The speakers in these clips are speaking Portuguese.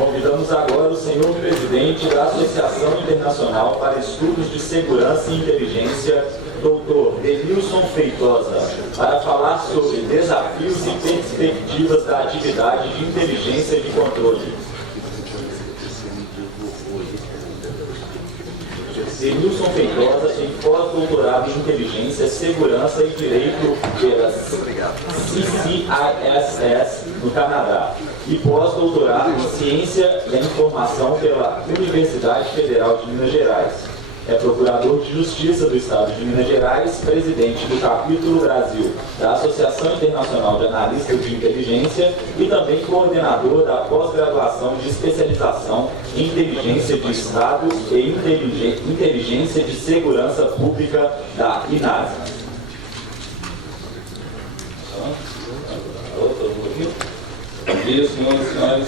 Convidamos agora o senhor presidente da Associação Internacional para Estudos de Segurança e Inteligência, Dr. Denilson Feitosa, para falar sobre desafios e perspectivas da atividade de inteligência de controle. Denilson Feitosa tem pós-doutorado em Inteligência, Segurança e Direito pela CCISS, no Canadá, e pós-doutorado em Ciência da Informação pela Universidade Federal de Minas Gerais. É procurador de Justiça do Estado de Minas Gerais, presidente do capítulo Brasil da Associação Internacional de Analistas de Inteligência e também coordenador da pós-graduação de especialização em Inteligência de Estado e Inteligência de Segurança Pública da INASA. Bom dia, senhoras e senhores.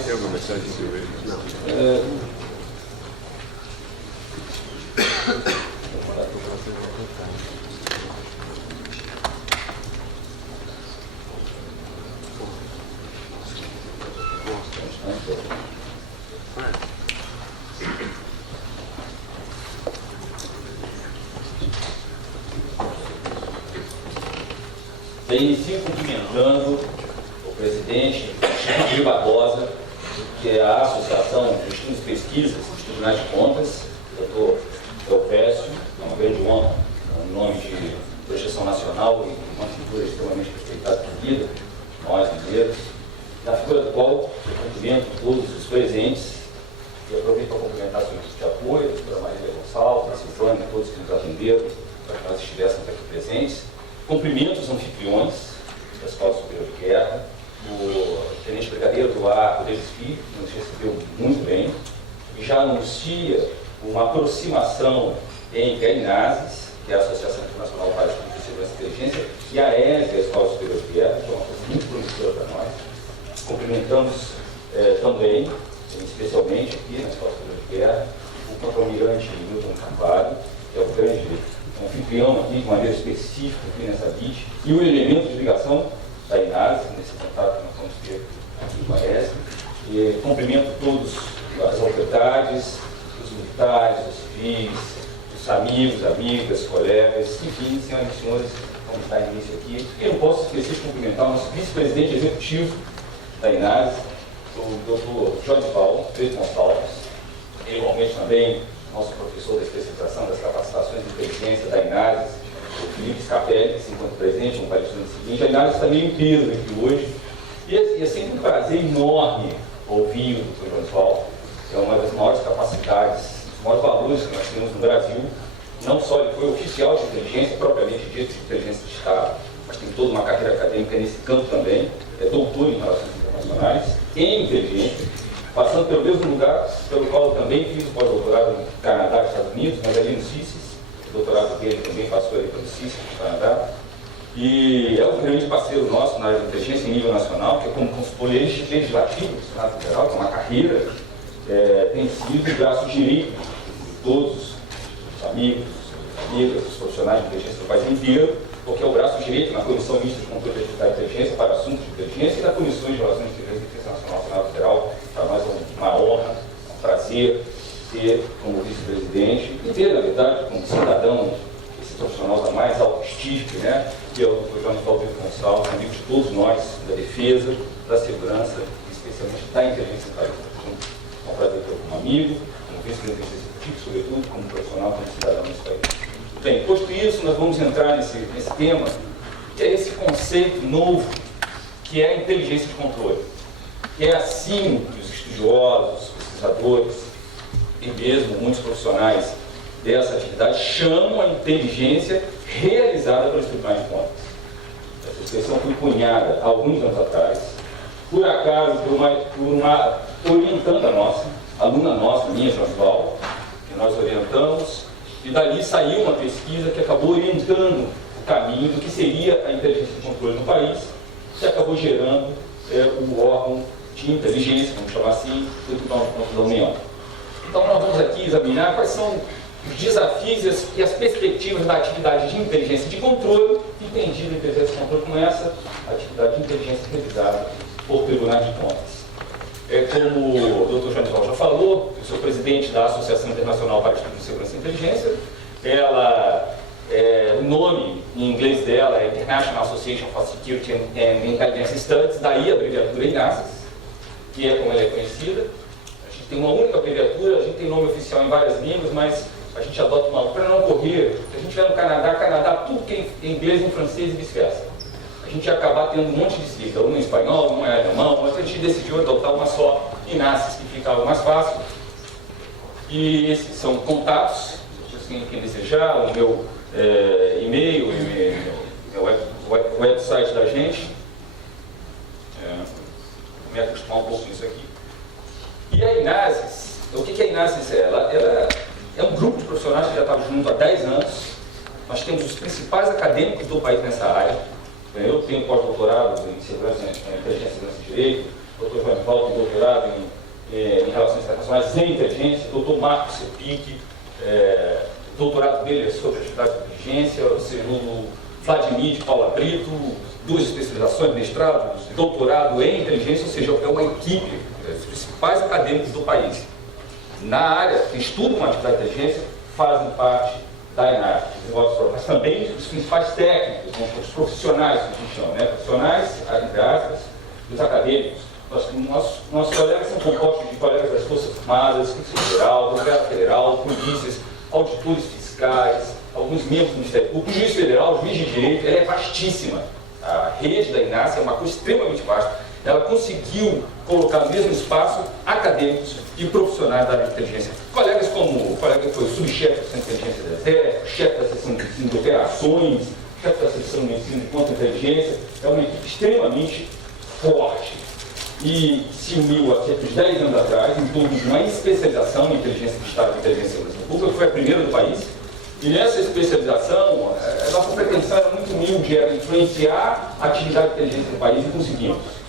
Eu inicio cumprimentando o presidente Chico Barbosa, que é a Associação de Estudos e Pesquisas dos Tribunais de Contas, doutor Elpécio, é uma grande honra, em nome de projeção nacional e uma figura extremamente respeitada por vida, nós mineiros, na figura do qual eu cumprimento todos os presentes e aproveito para cumprimentar a sua equipe de apoio, a doutora Maria Gonçalves, a Silvânia, todos que nos atenderam, para que nós estivéssemos aqui presentes. Cumprimento os anfitriões da Escola Superior de Guerra, o tenente brigadeiro do ar, o Despi, que nos recebeu muito bem, e já anuncia uma aproximação entre a INASES, que é a Associação Internacional para Estudos de Segurança e Inteligência, e a ESE, a Escola Superior de Guerra, que é uma coisa muito promissora para nós. Cumprimentamos também, especialmente aqui na Escola Superior de Guerra, o contra-almirante Milton Carvalho, que é o grande anfitrião aqui de maneira específica aqui nessa BIT, e o elemento de ligação da INASES, nesse contato que nós vamos ter aqui com a ESE. E cumprimento todos as autoridades, os militares, os civis, os amigos, amigas, colegas, enfim, senhoras e senhores, vamos dar início aqui. E não posso esquecer de cumprimentar o nosso vice-presidente executivo da INASES, o Dr. Jorge Paulo Pedro Gonçalves, igualmente também nosso professor da especialização das capacitações de inteligência da INASES, o Felipe Scapelli, que se encontra presente no palestrante seguinte. A INASES está meio inteiro aqui hoje, e é sempre um prazer enorme ouvir o Dr. Jorge Paulo. É uma das maiores capacidades, os maiores valores que nós temos no Brasil. Não só ele foi oficial de inteligência, propriamente dito, de inteligência de Estado, mas tem toda uma carreira acadêmica nesse campo também, é doutor em relações internacionais, em inteligência, passando pelo mesmo lugar pelo qual eu também fiz o pós-doutorado no Canadá e Estados Unidos, mas ali no CICES, o doutorado dele também passou ali pelo CICES do Canadá, e é um grande parceiro nosso na área de inteligência em nível nacional, que é como consultor legislativo do Senado Federal, que é uma carreira, tem sido o braço direito de todos os amigos, amigas, os profissionais de inteligência do país inteiro, porque é o braço direito na Comissão Mista de Controle de Atividade de Inteligência para Assuntos de Inteligência e na Comissão de Relações Exteriores e Defesa Nacional do Senado Federal. Para nós é uma honra, um prazer ter como vice-presidente e ter, na verdade, como cidadão, esse profissional da mais alto prestígio, né, que é o Dr. João Paulo Gonçalves, amigo de todos nós, da defesa, da segurança e especialmente da inteligência do país. É um prazer ter como amigo, como vice-presidente executivo, sobretudo como profissional, como cidadão desse país. Bem, posto isso, nós vamos entrar nesse tema, que é esse conceito novo, que é a inteligência de controle, que é assim que os estudiosos, pesquisadores e mesmo muitos profissionais dessa atividade chamam a inteligência realizada pelos tribunais de contas. Essa expressão foi cunhada há alguns anos atrás, por acaso, por uma orientanda nossa, aluna nossa, minha, João, que nós orientamos, e dali saiu uma pesquisa que acabou orientando o caminho do que seria a inteligência de controle no país, que acabou gerando o órgão de inteligência, vamos chamar assim, do Tribunal de Contas da União. Então nós vamos aqui examinar quais são os desafios e as perspectivas da atividade de inteligência de controle, entendida a inteligência de controle como essa atividade de inteligência realizada por tribunais de contas. Como o Dr. João já falou, eu sou presidente da Associação Internacional para Estudos de Segurança e Inteligência. O nome em inglês dela é International Association for Security and Intelligence Studies, daí a abreviatura INASS, que é como ela é conhecida. A gente tem uma única abreviatura, a gente tem nome oficial em várias línguas, mas a gente adota uma para não correr. Se a gente vai no Canadá, tudo que é em inglês, em francês e vice-versa. A gente ia acabar tendo um monte de sigla, uma em espanhol, uma em alemão, mas a gente decidiu adotar uma só, INASS, que ficava mais fácil. E esses são contatos, quem desejar, o meu e-mail, o website da gente. Vou me acostumar um pouco nisso aqui. E a INASS, o que a INASS é? Ela é um grupo de profissionais que já estava junto há 10 anos. Nós temos os principais acadêmicos do país nessa área. Eu tenho pós-doutorado em inteligência, segurança e direito, o Dr. João Paulo tem doutorado em relações internacionais em inteligência, o Dr. Marcos Sepic, o doutorado dele é sobre atividade de inteligência, o Vladimir de Paula Brito, 2 especializações, mestrado, doutorado em inteligência, ou seja, é uma equipe, os principais acadêmicos do país. Na área que estudam uma atividade de inteligência, fazem parte da INASS, mas também os principais técnicos, os profissionais, que a gente chama, né? Profissionais, entre aspas, os acadêmicos. Nossos colegas são compostos de colegas das Forças Armadas, Polícia Federal, Governo Federal, polícias, auditores fiscais, alguns membros do Ministério Público, juiz federal, juiz de direito. Ela é vastíssima. A rede da INASS é uma coisa extremamente vasta. Ela conseguiu colocar no mesmo espaço acadêmicos e profissionais da área de inteligência. Colegas como o colega que foi subchefe da seção de inteligência do Exército, chefe da seção de operações, chefe da seção de ensino de contra-inteligência. É uma equipe extremamente forte e se uniu há cerca de 10 anos atrás em torno de uma especialização em inteligência do Estado e inteligência e segurança pública, que foi a primeira do país. E nessa especialização, a nossa pretensão era muito humilde, era influenciar a atividade de inteligência do país e conseguimos.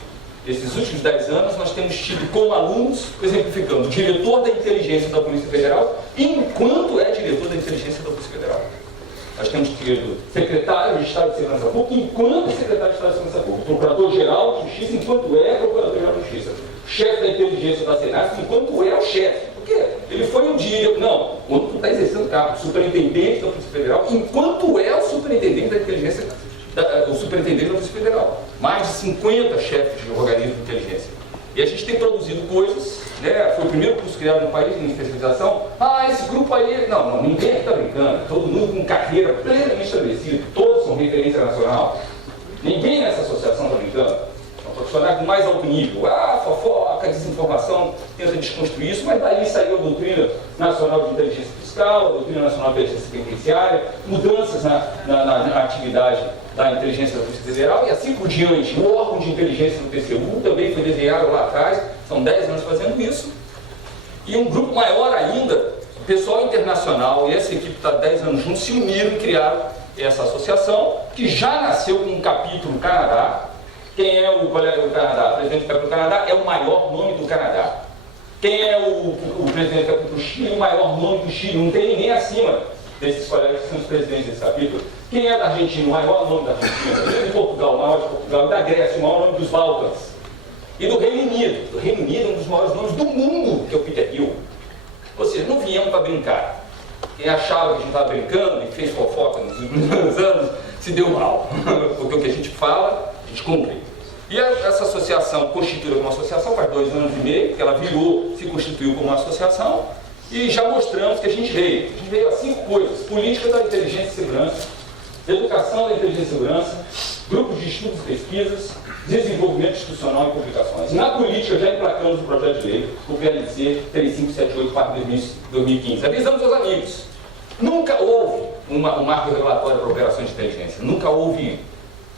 Esses últimos 10 anos, nós temos tido como alunos, exemplificando, o diretor da inteligência da Polícia Federal, enquanto é diretor da inteligência da Polícia Federal. Nós temos tido secretário de Estado de Segurança Pública, enquanto é secretário de Estado de Segurança Pública, procurador-geral de Justiça, enquanto é procurador-geral de Justiça, chefe da inteligência da Senat, enquanto é o chefe. Por quê? Ele foi um dia, não, quando tu está exercendo o cargo, superintendente da Polícia Federal, enquanto é o superintendente da inteligência, o superintendente da Polícia Federal. Mais de 50 chefes de organismo de inteligência. E a gente tem produzido coisas, né? Foi o primeiro curso criado no país em especialização. Esse grupo aí, não, ninguém aqui está brincando, todo mundo com carreira plenamente estabelecida, todos são referência nacional. Ninguém nessa associação está brincando. São profissionais do mais alto nível. Fofoca, desinformação, tenta desconstruir isso, mas daí saiu a doutrina nacional de inteligência fiscal, a doutrina nacional de inteligência penitenciária, mudanças na atividade da inteligência da Polícia Federal e assim por diante. O órgão de inteligência do TCU também foi desenhado lá atrás, são 10 anos fazendo isso. E um grupo maior ainda, o pessoal internacional, e essa equipe está 10 anos juntos, se uniram e criaram essa associação, que já nasceu com um capítulo no Canadá. Quem é o colega do Canadá? O presidente do capítulo do Canadá é o maior nome do Canadá. Quem é o presidente do capítulo do Chile? O maior nome do Chile. Não tem ninguém acima desses colegas que são os presidentes desse capítulo. Quem é da Argentina? O maior nome da Argentina. De Portugal, o maior de Portugal. E da Grécia, o maior nome dos Balcãs. E do Reino Unido. O Reino Unido é um dos maiores nomes do mundo, que é o Peter Hill. Ou seja, não viemos para brincar. Quem achava que a gente estava brincando e fez fofoca nos últimos anos, se deu mal. Porque o que a gente fala, a gente cumpre. E essa associação constituiu como associação faz 2 anos e meio, que ela se constituiu como uma associação, e já mostramos que a gente veio. A gente veio a 5 coisas: política da inteligência e segurança, educação da inteligência e segurança, grupos de estudos e pesquisas, desenvolvimento institucional e publicações. Na política já emplacamos o projeto de lei, o PLC 3578/2015. Avisamos aos amigos. Nunca houve um marco regulatório para operações de inteligência. Nunca houve.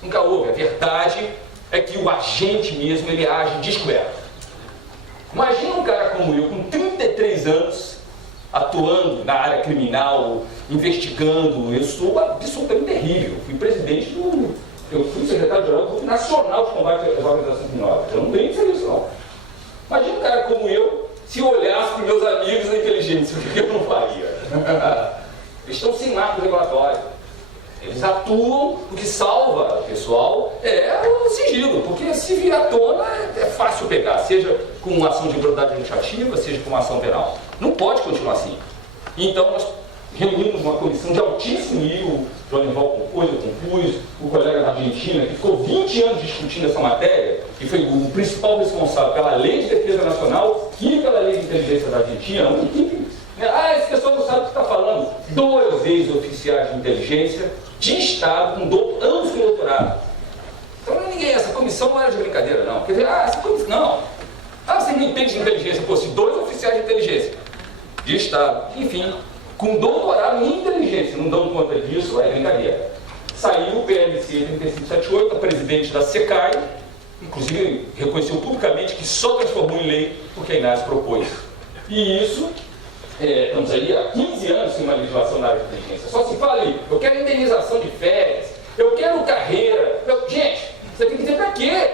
Nunca houve. A verdade é que o agente mesmo, ele age descoberto. Imagina um cara como eu, com 33 anos, atuando na área criminal, investigando. Eu sou absolutamente terrível. Eu fui secretário-geral do Grupo Nacional de Combate às Organizações Criminosas. Eu não tenho que ser isso, não. Imagina um cara como eu, se eu olhasse para os meus amigos da inteligência, o que eu não faria? Eles estão sem marco regulatório. Eles atuam, o que salva o pessoal é o sigilo. sentido, porque se vir à tona é fácil pegar, seja com uma ação de improbidade administrativa, seja com uma ação penal. Não pode continuar assim. Então nós reunimos uma comissão de altíssimo nível, o Joanival compôs, eu compus, o colega da Argentina, que ficou 20 anos discutindo essa matéria, que foi o principal responsável pela Lei de Defesa Nacional e pela Lei de Inteligência da Argentina, uma equipe. Esse pessoal não sabe o que está falando. 2 ex-oficiais de inteligência de Estado, ambos com doutorado. Então ninguém, essa comissão não era de brincadeira, não. Quer dizer, essa comissão, não. Você não entende de inteligência, se 2 oficiais de inteligência de Estado, enfim, com doutorado em inteligência, não dão conta disso, é brincadeira. Saiu o PLC 3578, a presidente da SECAI, inclusive reconheceu publicamente que só transformou em lei porque a Inácio propôs. E isso, estamos aí há 15 anos sem uma legislação na área de inteligência. Só se fala aí, eu quero indenização de férias, eu quero carreira. Gente, você tem que dizer para quê?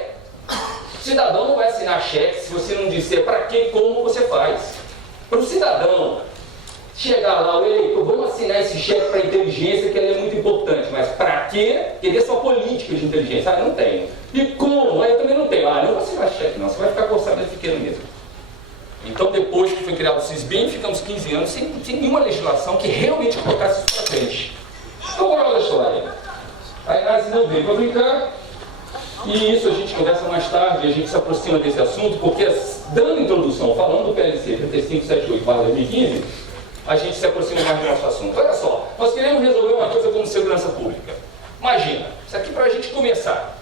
O cidadão não vai assinar cheque se você não disser para quê e como você faz. Para o cidadão chegar lá, o eleitor, vamos assinar esse cheque para a inteligência, que ela é muito importante, mas para quê? Querer só política de inteligência. Não tenho. E como? Eu também não tenho. Não vou assinar cheque não, você vai ficar com o orçamento pequeno mesmo. Então, depois que foi criado o CISBEM, ficamos 15 anos sem nenhuma legislação que realmente colocasse isso para frente. Então, moral da história. A Inácio não veio para brincar, e isso a gente conversa mais tarde, a gente se aproxima desse assunto, porque, dando introdução, falando do PLC 3578/2015, a gente se aproxima mais do nosso assunto. Olha só, nós queremos resolver uma coisa como segurança pública. Imagina, isso aqui para a gente começar.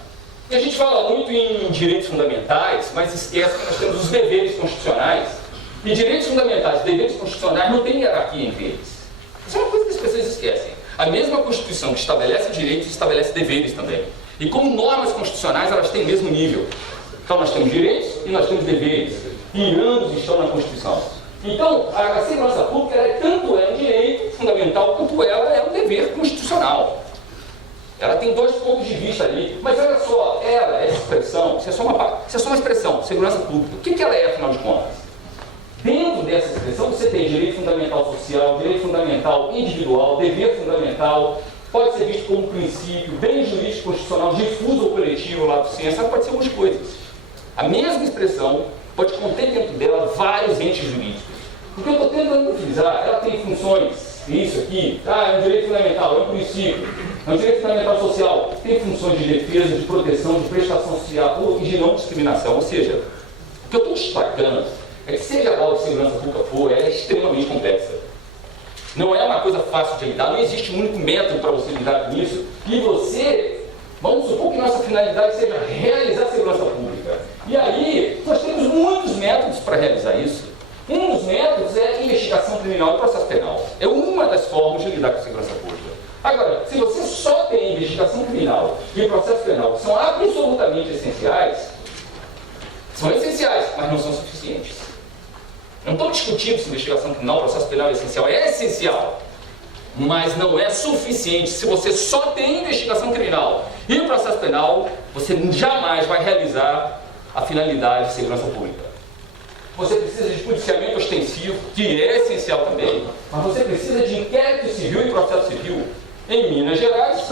E a gente fala muito em direitos fundamentais, mas esquece que nós temos os deveres constitucionais. E direitos fundamentais e deveres constitucionais não tem hierarquia entre eles. Isso é uma coisa que as pessoas esquecem. A mesma Constituição que estabelece direitos, estabelece deveres também. E como normas constitucionais, elas têm o mesmo nível. Então nós temos direitos e nós temos deveres. E ambos estão na Constituição. Então, a segurança pública tanto é um direito fundamental quanto ela é um dever constitucional. Ela tem 2 pontos de vista ali, mas olha só, essa expressão, isso é só uma expressão, segurança pública. O que ela é, afinal de contas? Dentro dessa expressão você tem direito fundamental social, direito fundamental individual, dever fundamental, pode ser visto como princípio, bem jurídico constitucional, difuso ou coletivo, lato sensu, pode ser algumas coisas. A mesma expressão pode conter dentro dela vários entes jurídicos. O que eu estou tentando utilizar, ela tem funções, isso aqui, é um direito fundamental, é um princípio, é um direito fundamental social, tem funções de defesa, de proteção, de prestação social e de não discriminação. Ou seja, o que eu estou destacando é que seja lá o que segurança pública for, ela é extremamente complexa. Não é uma coisa fácil de lidar, não existe um único método para você lidar com isso, e você, vamos supor que nossa finalidade seja realizar a segurança pública. E aí, nós temos muitos métodos para realizar isso. Um dos métodos é investigação criminal e processo penal. É uma das formas de lidar com a segurança pública. Agora, se você só tem investigação criminal e processo penal, que são absolutamente essenciais, são essenciais, mas não são suficientes. Não estou discutindo se investigação criminal, processo penal é essencial, mas não é suficiente. Se você só tem investigação criminal e o processo penal, você jamais vai realizar a finalidade de segurança pública. Você precisa de policiamento ostensivo, que é essencial também, mas você precisa de inquérito civil e processo civil. Em Minas Gerais,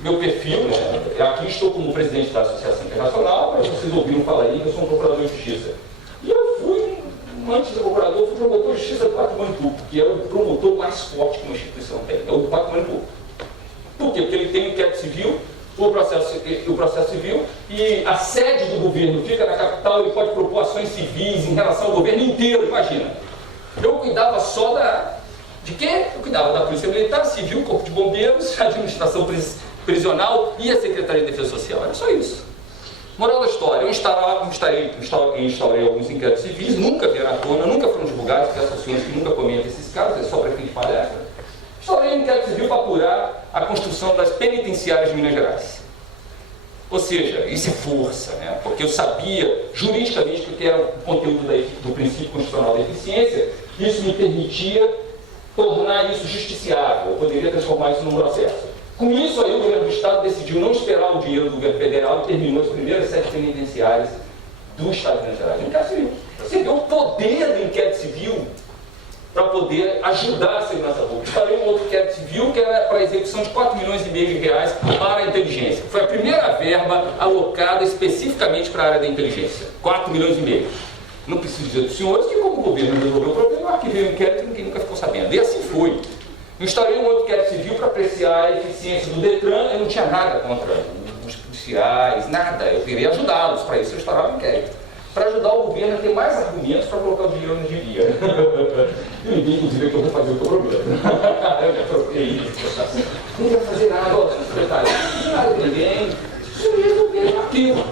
meu perfil, aqui estou como presidente da Associação Internacional, mas vocês ouviram falar aí que eu sou um procurador de justiça. E eu fui, antes de procurador, fui promotor de justiça do Patrimônio Público, que é o promotor mais forte que uma instituição tem, é o do Patrimônio Público. Por quê? Porque ele tem o inquérito civil, o processo civil, e a sede do governo fica na capital e pode propor ações civis em relação ao governo inteiro, imagina. Eu cuidava só de quê? Eu cuidava da Polícia Militar, Civil, Corpo de Bombeiros, Administração Prisional e a Secretaria de Defesa Social. Era só isso. Moral da história, eu instaurei alguns inquéritos civis, nunca vieram à tona, nunca foram divulgados, porque as associações que nunca comentam esses casos, é só para fim de palestra. Instaurei um inquérito civil para apurar a construção das penitenciárias de Minas Gerais. Ou seja, isso é força, né? Porque eu sabia juridicamente o que era o conteúdo do princípio constitucional da eficiência, isso me permitia tornar isso justiciável, eu poderia transformar isso num processo. Com isso aí o governo do Estado decidiu não esperar o dinheiro do governo federal e terminou as primeiras 7 penitenciárias do Estado de Minas Gerais. No inquérito civil. Você vê o poder do inquérito civil. para poder ajudar a segurança pública. Falei um outro inquérito civil que era para a execução de 4 milhões e meio de reais para a inteligência. Foi a primeira verba alocada especificamente para a área da inteligência. 4 milhões e meio. Não preciso dizer dos senhores que, como o governo resolveu o problema, eu arquivei o inquérito e ninguém nunca ficou sabendo. E assim foi. Instalei um outro inquérito civil para apreciar a eficiência do DETRAN. Eu não tinha nada contra os policiais, nada. Eu queria ajudá-los. Para isso eu instaurava o inquérito. Para ajudar o governo a ter mais argumentos para colocar o dinheiro onde devia. E ninguém, inclusive, que eu vou fazer o problema. Eu me apropriei isso. Não vai fazer nada, ó, secretário. Não nada de ninguém. Isso resolveu aquilo.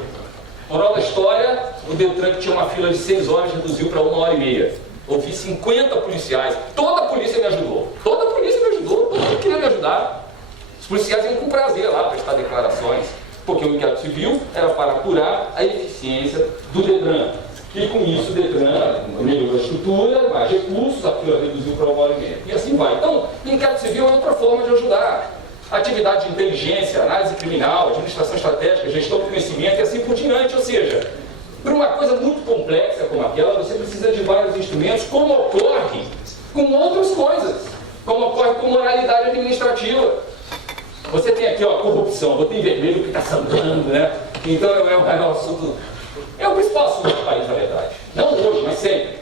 Moral da história, o DETRAN, que tinha uma fila de 6 horas, reduziu para 1h30. Ouvi 50 policiais. Toda a polícia me ajudou. Toda a polícia me ajudou. Todo mundo queria me ajudar. Os policiais iam com prazer lá prestar declarações. Porque o inquérito civil era para apurar a eficiência do DETRAN. E com isso o DETRAN melhorou a estrutura, mais recursos, a fila reduziu para 1h30. E assim vai. Então, o inquérito civil é outra forma de ajudar. Atividade de inteligência, análise criminal, administração estratégica, gestão do conhecimento e assim por diante. Ou seja, para uma coisa muito complexa como aquela, você precisa de vários instrumentos, como ocorre com outras coisas, como ocorre com moralidade administrativa. Você tem aqui, ó, corrupção, botei em vermelho que está sangrando, né? Então é um assunto. É o principal assunto do país, na verdade. Não hoje, mas sempre.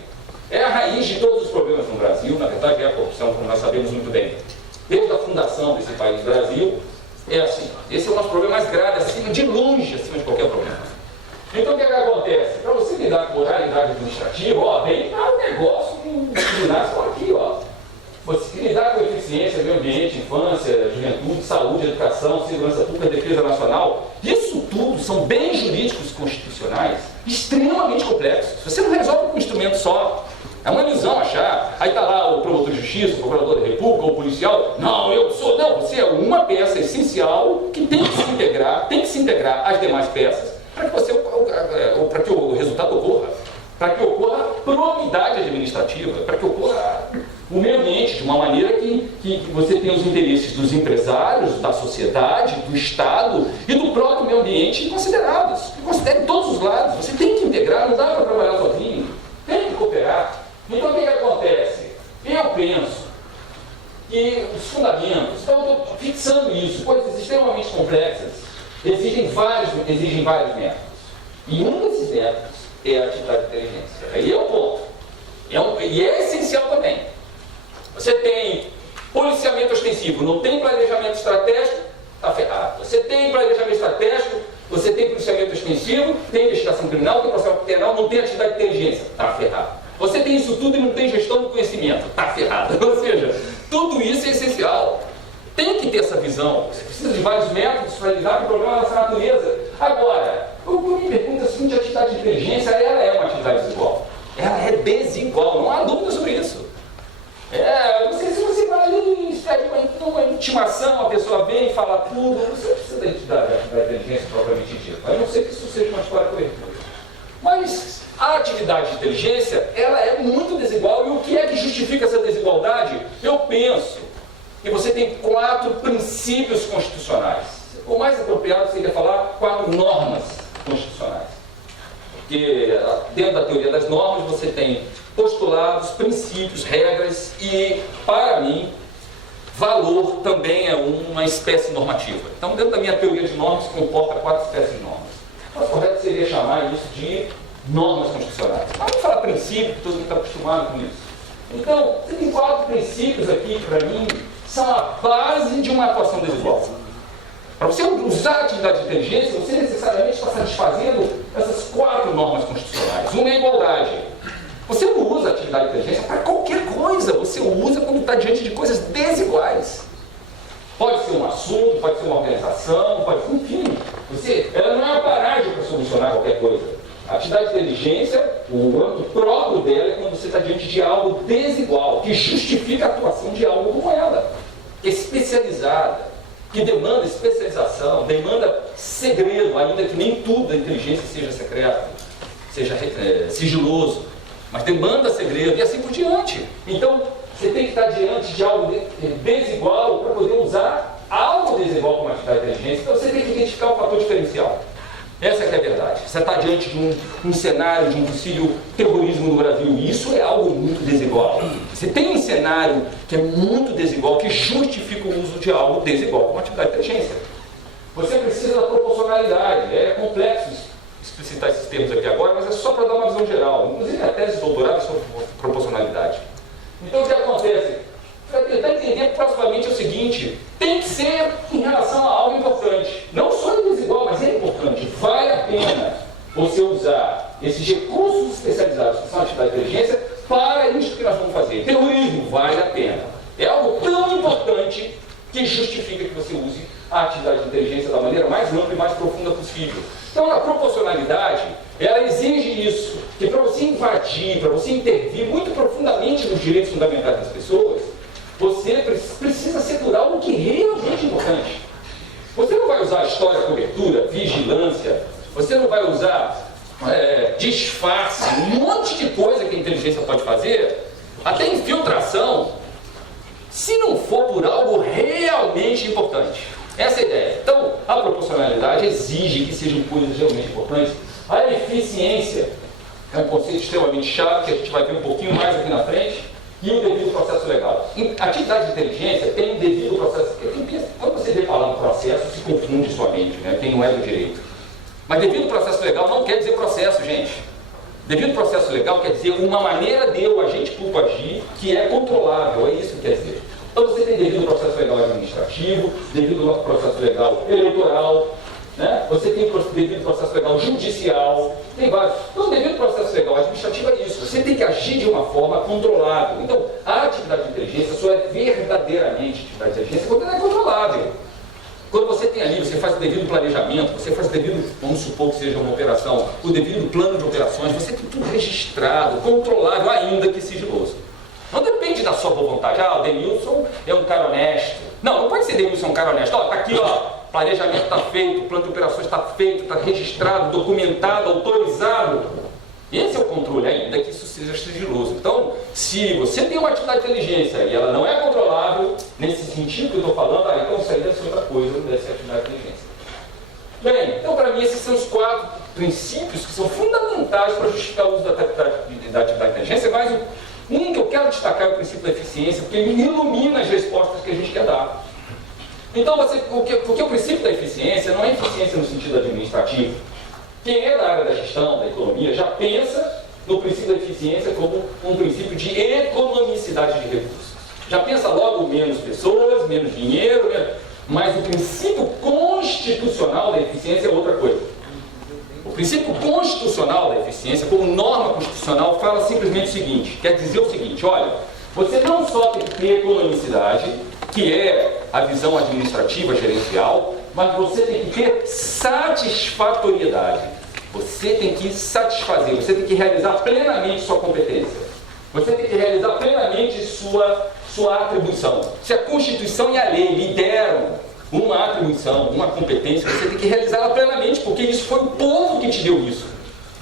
É a raiz de todos os problemas no Brasil, na verdade é a corrupção, como nós sabemos muito bem. Desde a fundação desse país, Brasil, é assim. Esse é o nosso problema mais grave, acima, de longe, acima de qualquer problema. Então o que acontece? Para você lidar com moralidade administrativa, ó, vem cá o negócio que nasce aqui, ó. Você lidar com eficiência, meio ambiente, infância, juventude, saúde, educação, segurança pública, defesa nacional, isso tudo são bens jurídicos constitucionais extremamente complexos. Você não resolve com um instrumento só. É uma ilusão achar. Aí está lá o promotor de justiça, o procurador da república, o policial. Não, eu sou. Não, você é uma peça essencial que tem que se integrar às demais peças para que o resultado ocorra. Para que ocorra probidade administrativa, para que ocorra o meio ambiente de uma maneira que você tenha os interesses dos empresários, da sociedade, do Estado e do próprio meio ambiente considerados. Que considere todos os lados. Você tem que integrar, não dá para trabalhar sozinho. Tem que cooperar. Então o que acontece? Eu penso que os fundamentos, então eu estou fixando isso, coisas extremamente complexas, exigem vários métodos. E um desses métodos é a atividade de inteligência. Aí é o ponto. E é essencial também. Você tem policiamento ostensivo, não tem planejamento estratégico, está ferrado. Você tem planejamento estratégico, você tem policiamento ostensivo, tem investigação criminal, tem processo penal, não tem atividade de inteligência, está ferrado. Você tem isso tudo e não tem gestão do conhecimento, está ferrado. Ou seja, tudo isso é essencial. Tem que ter essa visão. Você precisa de vários métodos para lidar com o problema dessa natureza. Agora, eu me pergunto assim, a atividade de inteligência, ela é uma atividade desigual. Ela é desigual, não há dúvida sobre isso. Se você vai ali e pede uma intimação, a pessoa vem e fala tudo, você não precisa da inteligência propriamente dita. A não ser que isso seja uma história coerente. Mas a atividade de inteligência, ela é muito desigual. E o que é que justifica essa desigualdade? Eu penso que você tem 4 princípios constitucionais. O mais apropriado seria falar 4 normas constitucionais. Porque dentro da teoria das normas você tem postulados, princípios, regras e, para mim, valor também é uma espécie normativa. Então, dentro da minha teoria de normas, comporta 4 espécies de normas. O correto seria chamar isso de normas constitucionais. Mas vamos falar princípio, que todo mundo está acostumado com isso. Então, você tem 4 princípios aqui que, para mim, são a base de uma atuação desigual. Para você usar a atividade de inteligência, você necessariamente está satisfazendo essas 4 normas constitucionais. Uma é a igualdade. Você não usa a atividade de inteligência para qualquer coisa, você usa quando está diante de coisas desiguais. Pode ser um assunto, pode ser uma organização, pode ser, enfim. Ela não é uma paragem para solucionar qualquer coisa. A atividade de inteligência, o âmbito próprio dela é quando você está diante de algo desigual, que justifica a atuação de algo como ela, especializada, que demanda especialização, demanda segredo, ainda que nem tudo da inteligência seja secreto, seja sigiloso, mas demanda segredo e assim por diante. Então, você tem que estar diante de algo desigual para poder usar algo desigual como atividade de inteligência. Então, você tem que identificar o fator diferencial. Essa que é a verdade. Você está diante de um cenário de um possível terrorismo no Brasil. Isso é algo muito desigual. Você Você tem um cenário que é muito desigual, que justifica o uso de algo desigual como atividade de inteligência. Você precisa da proporcionalidade. É complexo explicitar esses termos aqui agora, mas é só para dar uma visão geral. Inclusive a tese de doutorado é sobre proporcionalidade. Então o que acontece? Para tentar entender proximamente é o seguinte: tem que ser em relação a algo importante. Não só é desigual, mas é importante. Vale a pena você usar esses recursos especializados que são a atividade de inteligência para isso que nós vamos fazer. Terrorismo, vale a pena. É algo tão importante que justifica que você use a atividade de inteligência da maneira mais ampla e mais profunda possível. Então, a proporcionalidade, ela exige isso, que para você invadir, para você intervir muito profundamente nos direitos fundamentais das pessoas, você precisa segurar algo que realmente é importante. Você não vai usar história, cobertura, vigilância, você não vai usar disfarce, um monte de coisa que a inteligência pode fazer, até infiltração, se não for por algo realmente importante. Essa é a ideia. Então, a proporcionalidade exige que sejam coisas realmente importantes. A eficiência é um conceito extremamente chato, que a gente vai ver um pouquinho mais aqui na frente, e o devido processo legal. A atividade de inteligência tem devido processo. Quando você vê falar no processo, se confunde sua mente, né? Quem não é do direito. Mas devido processo legal não quer dizer processo, gente. Devido processo legal quer dizer uma maneira de o agente público agir que é controlável, é isso que quer dizer. Então você tem devido processo legal administrativo, devido processo legal eleitoral, né? Você tem devido processo legal judicial, tem vários. Então, devido processo legal administrativo é isso, você tem que agir de uma forma controlável. Então, a atividade de inteligência só é verdadeiramente atividade de inteligência quando ela é controlável. Quando você tem ali, você faz o devido planejamento, você faz o devido, vamos supor que seja uma operação, o devido plano de operações, você tem tudo registrado, controlável, ainda que sigiloso. Não depende da sua boa vontade. Ah, o Denilson é um cara honesto. Não pode ser Denilson um cara honesto. Ó, tá aqui, ó, planejamento está feito, o plano de operações está feito, está registrado, documentado, autorizado. Esse é o controle, ainda que isso seja sigiloso. Então, se você tem uma atividade de inteligência e ela não é controlável, nesse sentido que eu estou falando, então isso aí deve ser outra coisa, não deve ser atividade de inteligência. Bem, então para mim esses são os 4 princípios que são fundamentais para justificar o uso da atividade de inteligência, mas um que eu quero destacar é o princípio da eficiência, porque ele ilumina as respostas que a gente quer dar. Então, porque o princípio da eficiência não é eficiência no sentido administrativo. Quem é da área da gestão, da economia, já pensa no princípio da eficiência como um princípio de economicidade de recursos. Já pensa logo menos pessoas, menos dinheiro, mas o princípio constitucional da eficiência é outra coisa. O princípio constitucional da eficiência, como norma constitucional, fala simplesmente o seguinte, quer dizer o seguinte: olha, você não só tem que ter economicidade, que é a visão administrativa gerencial, mas você tem que ter satisfatoriedade. Você tem que satisfazer, você tem que realizar plenamente sua competência. Você tem que realizar plenamente sua atribuição. Se a Constituição e a lei lhe deram uma atribuição, uma competência, você tem que realizá-la plenamente, porque isso foi o povo que te deu isso.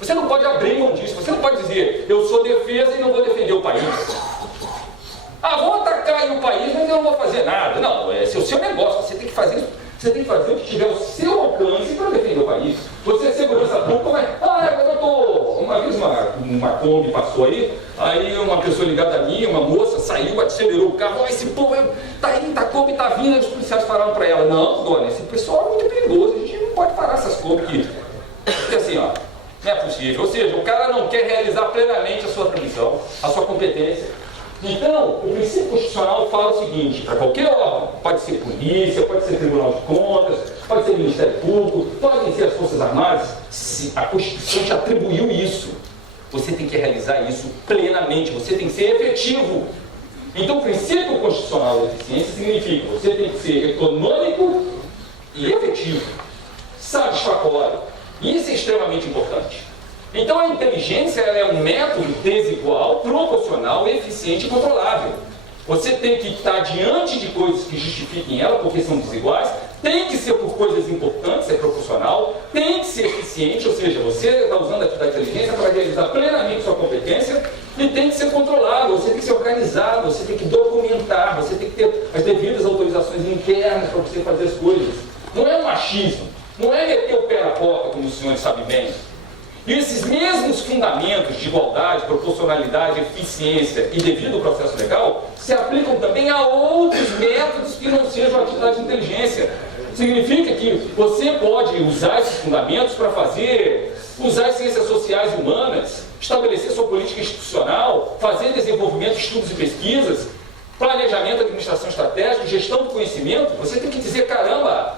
Você não pode abrir mão disso, você não pode dizer, eu sou defesa e não vou defender o país. Ah, vou atacar aí o país, mas eu não vou fazer nada. Não, esse é o seu negócio, você tem que fazer isso. Você tem que fazer o que tiver ao seu alcance para defender o país. Você é segurança pública, mas... agora eu tô... Uma vez uma Kombi passou aí uma pessoa ligada a mim, uma moça, saiu, acelerou o carro. Esse povo tá aí, a Kombi tá vindo, os policiais falaram para ela, não, dona, esse pessoal é muito perigoso, a gente não pode parar essas Kombi aqui. Porque assim, ó, não é possível. Ou seja, o cara não quer realizar plenamente a sua atribuição, a sua competência. Então, o princípio constitucional fala o seguinte, para qualquer órgão, pode ser polícia, pode ser Tribunal de Contas, pode ser Ministério Público, podem ser as Forças Armadas, se a Constituição te atribuiu isso, você tem que realizar isso plenamente, você tem que ser efetivo. Então, o princípio constitucional da eficiência significa que você tem que ser econômico e efetivo, satisfatório. E isso é extremamente importante. Então a inteligência ela é um método desigual, proporcional, eficiente e controlável. Você tem que estar diante de coisas que justifiquem ela, porque são desiguais, tem que ser por coisas importantes, é proporcional, tem que ser eficiente, ou seja, você está usando a atividade de inteligência para realizar plenamente sua competência, e tem que ser controlado, você tem que ser organizado, você tem que documentar, você tem que ter as devidas autorizações internas para você fazer as coisas. Não é um machismo, não é meter o pé na porta, como os senhores sabem bem. E esses mesmos fundamentos de igualdade, proporcionalidade, eficiência e devido ao processo legal se aplicam também a outros métodos que não sejam a atividade de inteligência. Significa que você pode usar esses fundamentos para usar as ciências sociais e humanas, estabelecer sua política institucional, fazer desenvolvimento, estudos e pesquisas, planejamento, administração estratégica, gestão do conhecimento. Você tem que dizer, caramba,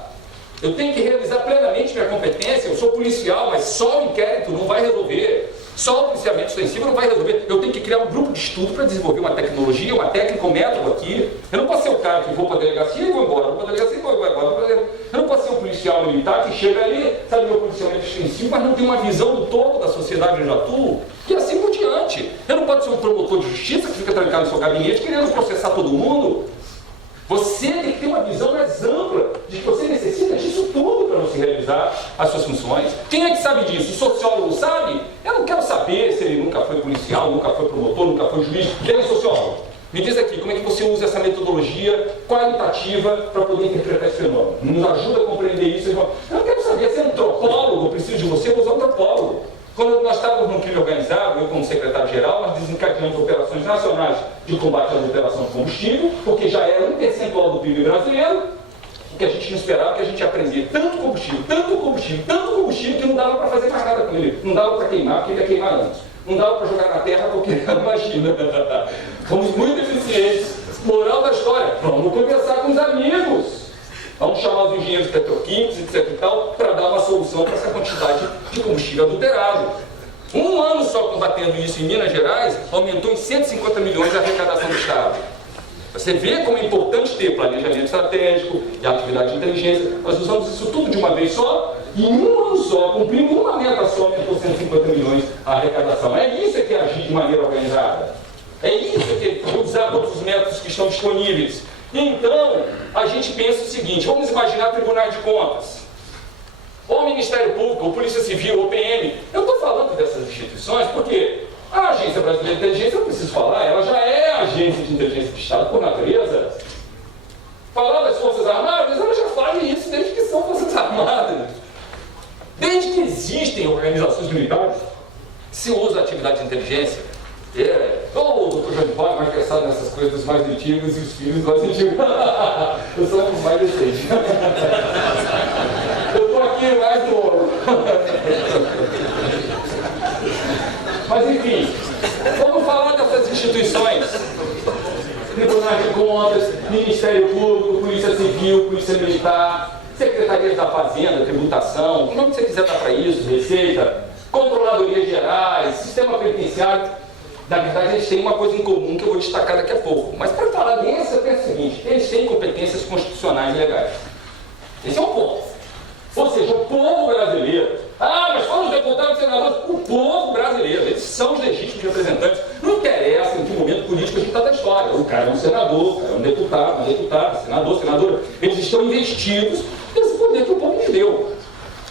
eu tenho que realizar plenamente minha competência, eu sou policial, mas só o inquérito não vai resolver, só o policiamento extensivo não vai resolver. Eu tenho que criar um grupo de estudo para desenvolver uma tecnologia, uma técnica, um método aqui. Eu não posso ser o cara que vou para a delegacia e vou embora, vou para a delegacia e vou embora. Eu não posso ser um policial militar que chega ali, sabe, meu policiamento extensivo, mas não tem uma visão do todo da sociedade onde eu atuo, e assim por diante. Eu não posso ser um promotor de justiça que fica trancado no seu gabinete querendo processar todo mundo. Você tem que ter uma visão mais ampla de que você necessita disso tudo para você realizar as suas funções. Quem é que sabe disso? O sociólogo sabe? Eu não quero saber se ele nunca foi policial, nunca foi promotor, nunca foi juiz. Quem é sociólogo? Me diz aqui, como é que você usa essa metodologia qualitativa para poder interpretar esse fenômeno? Nos ajuda a compreender isso? Eu não quero saber se é antropólogo, eu preciso de você, eu vou usar antropólogo. Quando nós estávamos no crime organizado, eu como secretário-geral, nós desencadeamos operações nacionais de combate à adulteração de combustível, porque já era um percentual do PIB brasileiro, que a gente não esperava, que a gente aprendia tanto combustível, que não dava para fazer mais nada com ele. Não dava para queimar, porque ele ia queimar antes. Não dava para jogar na terra, porque imagina. Fomos muito eficientes. Moral da história, vamos conversar com os amigos. Vamos chamar os engenheiros petroquímicos, etc e tal, para dar uma solução para essa quantidade de combustível adulterado. Um ano só combatendo isso em Minas Gerais, aumentou em 150 milhões a arrecadação do Estado. Você vê como é importante ter planejamento estratégico e atividade de inteligência. Nós usamos isso tudo de uma vez só, e em um ano só, cumprindo uma meta só, aumentou 150 milhões a arrecadação. É isso que é agir de maneira organizada. É isso que é usar todos os métodos que estão disponíveis. Então, a gente pensa o seguinte, vamos imaginar tribunais de contas, ou Ministério Público, ou Polícia Civil, ou PM. Eu estou falando dessas instituições porque a Agência Brasileira de Inteligência, eu preciso falar, ela já é agência de inteligência do Estado por natureza. Falar das Forças Armadas, ela já faz isso desde que são Forças Armadas. Desde que existem organizações militares, se usa a atividade de inteligência. O doutor João de Paulo é mais interessado nessas coisas dos mais antigos e os filhos mais antigos. Eu sou um mais recente. Eu estou aqui mais novo. Mas enfim, vamos falar dessas instituições. Tribunais de Contas, Ministério Público, Polícia Civil, Polícia Militar, Secretarias da Fazenda, Tributação, o nome que você quiser dar para isso, Receita, Controladorias Gerais, Sistema Penitenciário. Na verdade, eles têm uma coisa em comum que eu vou destacar daqui a pouco. Mas para falar desse, eu penso o seguinte, eles têm competências constitucionais e legais. Esse é um ponto. Ou seja, o povo brasileiro, mas foram os deputados e senadores, o povo brasileiro, eles são os legítimos representantes. Não interessa em que momento político a gente está da história. O cara é um senador, o cara é um deputado, senador, senadora. Eles estão investidos nesse poder que o povo lhes deu.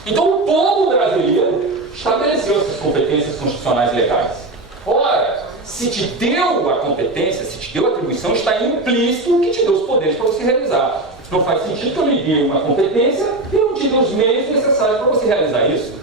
Então, o povo brasileiro estabeleceu essas competências constitucionais e legais. Ora, se te deu a competência, se te deu a atribuição, está implícito que te deu os poderes para você realizar. Não faz sentido que eu lhe dê uma competência e não te dê os meios necessários para você realizar isso.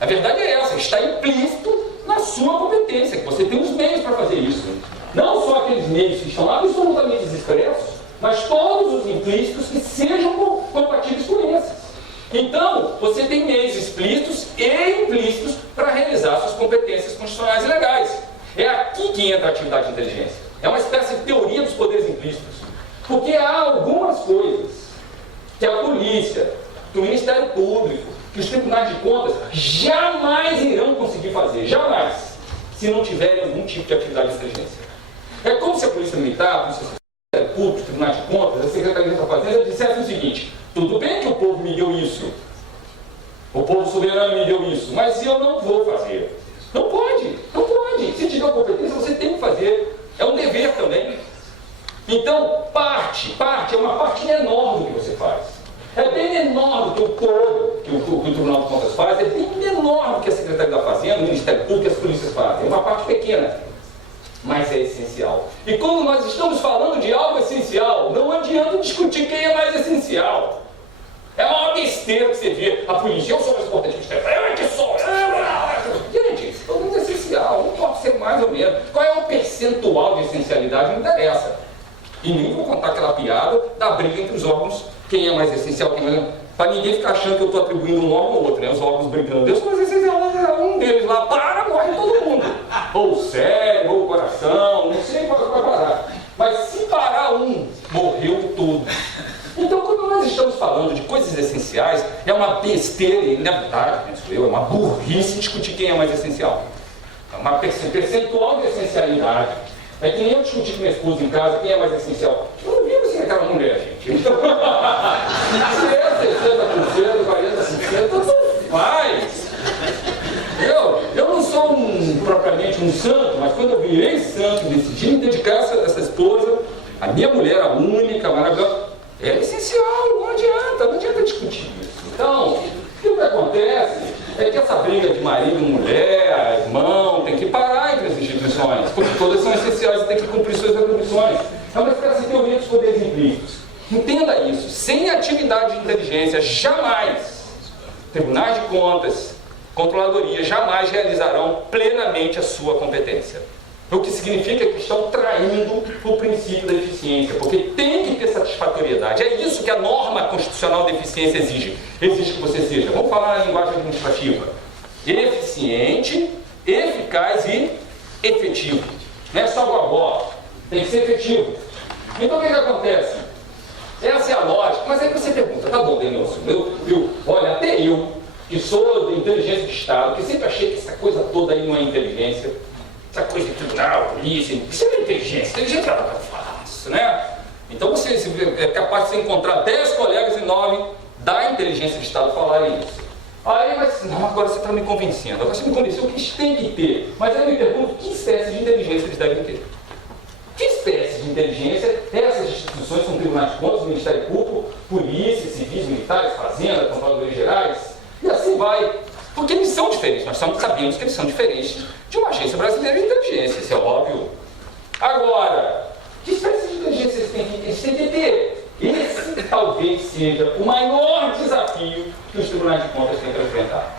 A verdade é essa, está implícito na sua competência, que você tem os meios para fazer isso. Não só aqueles meios que estão absolutamente expressos, mas todos os implícitos que sejam compatíveis com esses. Então, você tem meios explícitos e implícitos para realizar suas competências constitucionais e legais. É aqui que entra a atividade de inteligência. É uma espécie de teoria dos poderes implícitos. Porque há algumas coisas que a polícia, que o Ministério Público, que os tribunais de contas jamais irão conseguir fazer, jamais, se não tiverem algum tipo de atividade de inteligência. É como se a Polícia Militar, a Polícia Ministério Público, os tribunais de contas, a Secretaria da Fazenda dissessem o seguinte: tudo bem que o povo me deu isso, o povo soberano me deu isso, mas eu não vou fazer. Não pode, não pode. Se tiver competência, você tem que fazer. É um dever também. Então, parte é uma parte menor do que você faz. É bem menor do que o todo que o Tribunal de Contas faz, é bem menor do que a Secretaria da Fazenda, o Ministério Público e as polícias fazem. É uma parte pequena, mas é essencial. E quando nós estamos falando de algo essencial, não adianta discutir quem é mais essencial. É a maior besteira que você vê. A polícia, eu sou mais importante que o Ministério. Eu é que sou. Gente, isso todo mundo é essencial. menos. Qual é o percentual de essencialidade? Não interessa. E nem vou contar aquela piada da briga entre os órgãos, quem é mais essencial, quem é mais... Para ninguém ficar achando que eu estou atribuindo um órgão ao outro, né? Os órgãos brigando. Eu sou mais essencial, um deles lá, morre todo mundo. Ou o cérebro, ou o coração, não sei qual vai parar. Mas se parar um, morreu todo. Então, quando nós estamos falando de coisas essenciais, é uma besteira, e na verdade, penso eu, é uma burrice discutir quem é mais essencial. É uma percentual de essencialidade. É que nem eu discutir com minha esposa em casa quem é mais essencial. Eu não vivo sem aquela mulher, gente. Então, se é 60%, 40%, tanto faz. Eu não sou propriamente um santo, mas quando eu virei santo, decidi me dedicar a essa esposa, a minha mulher, a única, maravilhosa, é essencial, não adianta discutir isso. Então, o que acontece é que essa briga de marido, mulher, irmão, tem que parar entre as instituições, porque todas são essenciais e tem que cumprir suas atribuições. É uma espécie de teoria dos poderes implícitos. Entenda isso, sem atividade de inteligência, jamais, tribunais de contas, controladoria, jamais realizarão plenamente a sua competência. O que significa que estão traindo o princípio da eficiência, porque tem que ter satisfatoriedade. É isso que a norma constitucional de eficiência exige. Exige que você seja, vamos falar na linguagem administrativa, eficiente, eficaz e efetivo. Não é só gogó, tem que ser efetivo. Então o que acontece? Essa é a lógica, mas aí você pergunta, tá bom, Denilson, olha, até eu, que sou de inteligência de Estado, que sempre achei que essa coisa toda aí não é inteligência, essa coisa de tribunal, polícia, isso é inteligência. Inteligência é fácil, né? Então você é capaz de você encontrar 10 colegas enormes da inteligência de Estado falarem isso. Aí, mas não, agora você está me convencendo. Agora você me convenceu que eles têm que ter. Mas aí eu me pergunto, que espécie de inteligência eles devem ter? Que espécie de inteligência essas instituições são tribunais de contas, Ministério Público, polícia, civis, militares, fazenda, controladores gerais, e assim vai. Porque eles são diferentes, nós sabemos que eles são diferentes de uma agência brasileira de inteligência, isso é óbvio. Agora, que espécie de inteligência eles têm que ter? Esse talvez seja o maior desafio que os tribunais de contas têm para enfrentar.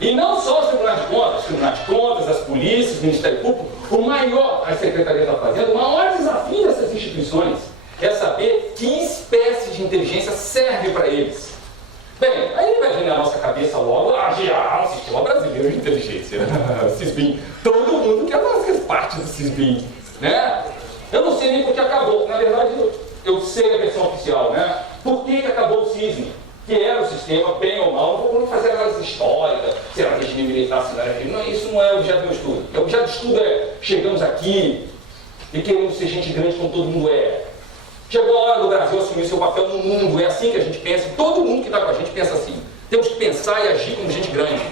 E não só os tribunais de contas, as polícias, o Ministério Público, o maior, a Secretaria da Fazenda, o maior desafio dessas instituições é saber que espécie de inteligência serve para eles. Bem, aí vai vir na nossa cabeça logo, o Sistema Brasileiro de Inteligência, SISBIN. Todo mundo quer fazer parte do SISBIN, né? Eu não sei nem por que acabou. Na verdade, eu sei a versão oficial, né? Por que acabou o SISBIN? Que era o sistema, bem ou mal, não vou fazer análise histórica, se era regime militar, se não era regime. Não, isso não é objeto do meu estudo. O objeto do estudo é, chegamos aqui e queremos ser gente grande como todo mundo é. Chegou a hora do Brasil assumir seu papel no mundo, é assim que a gente pensa, todo mundo que está com a gente pensa assim. Temos que pensar e agir como gente grande.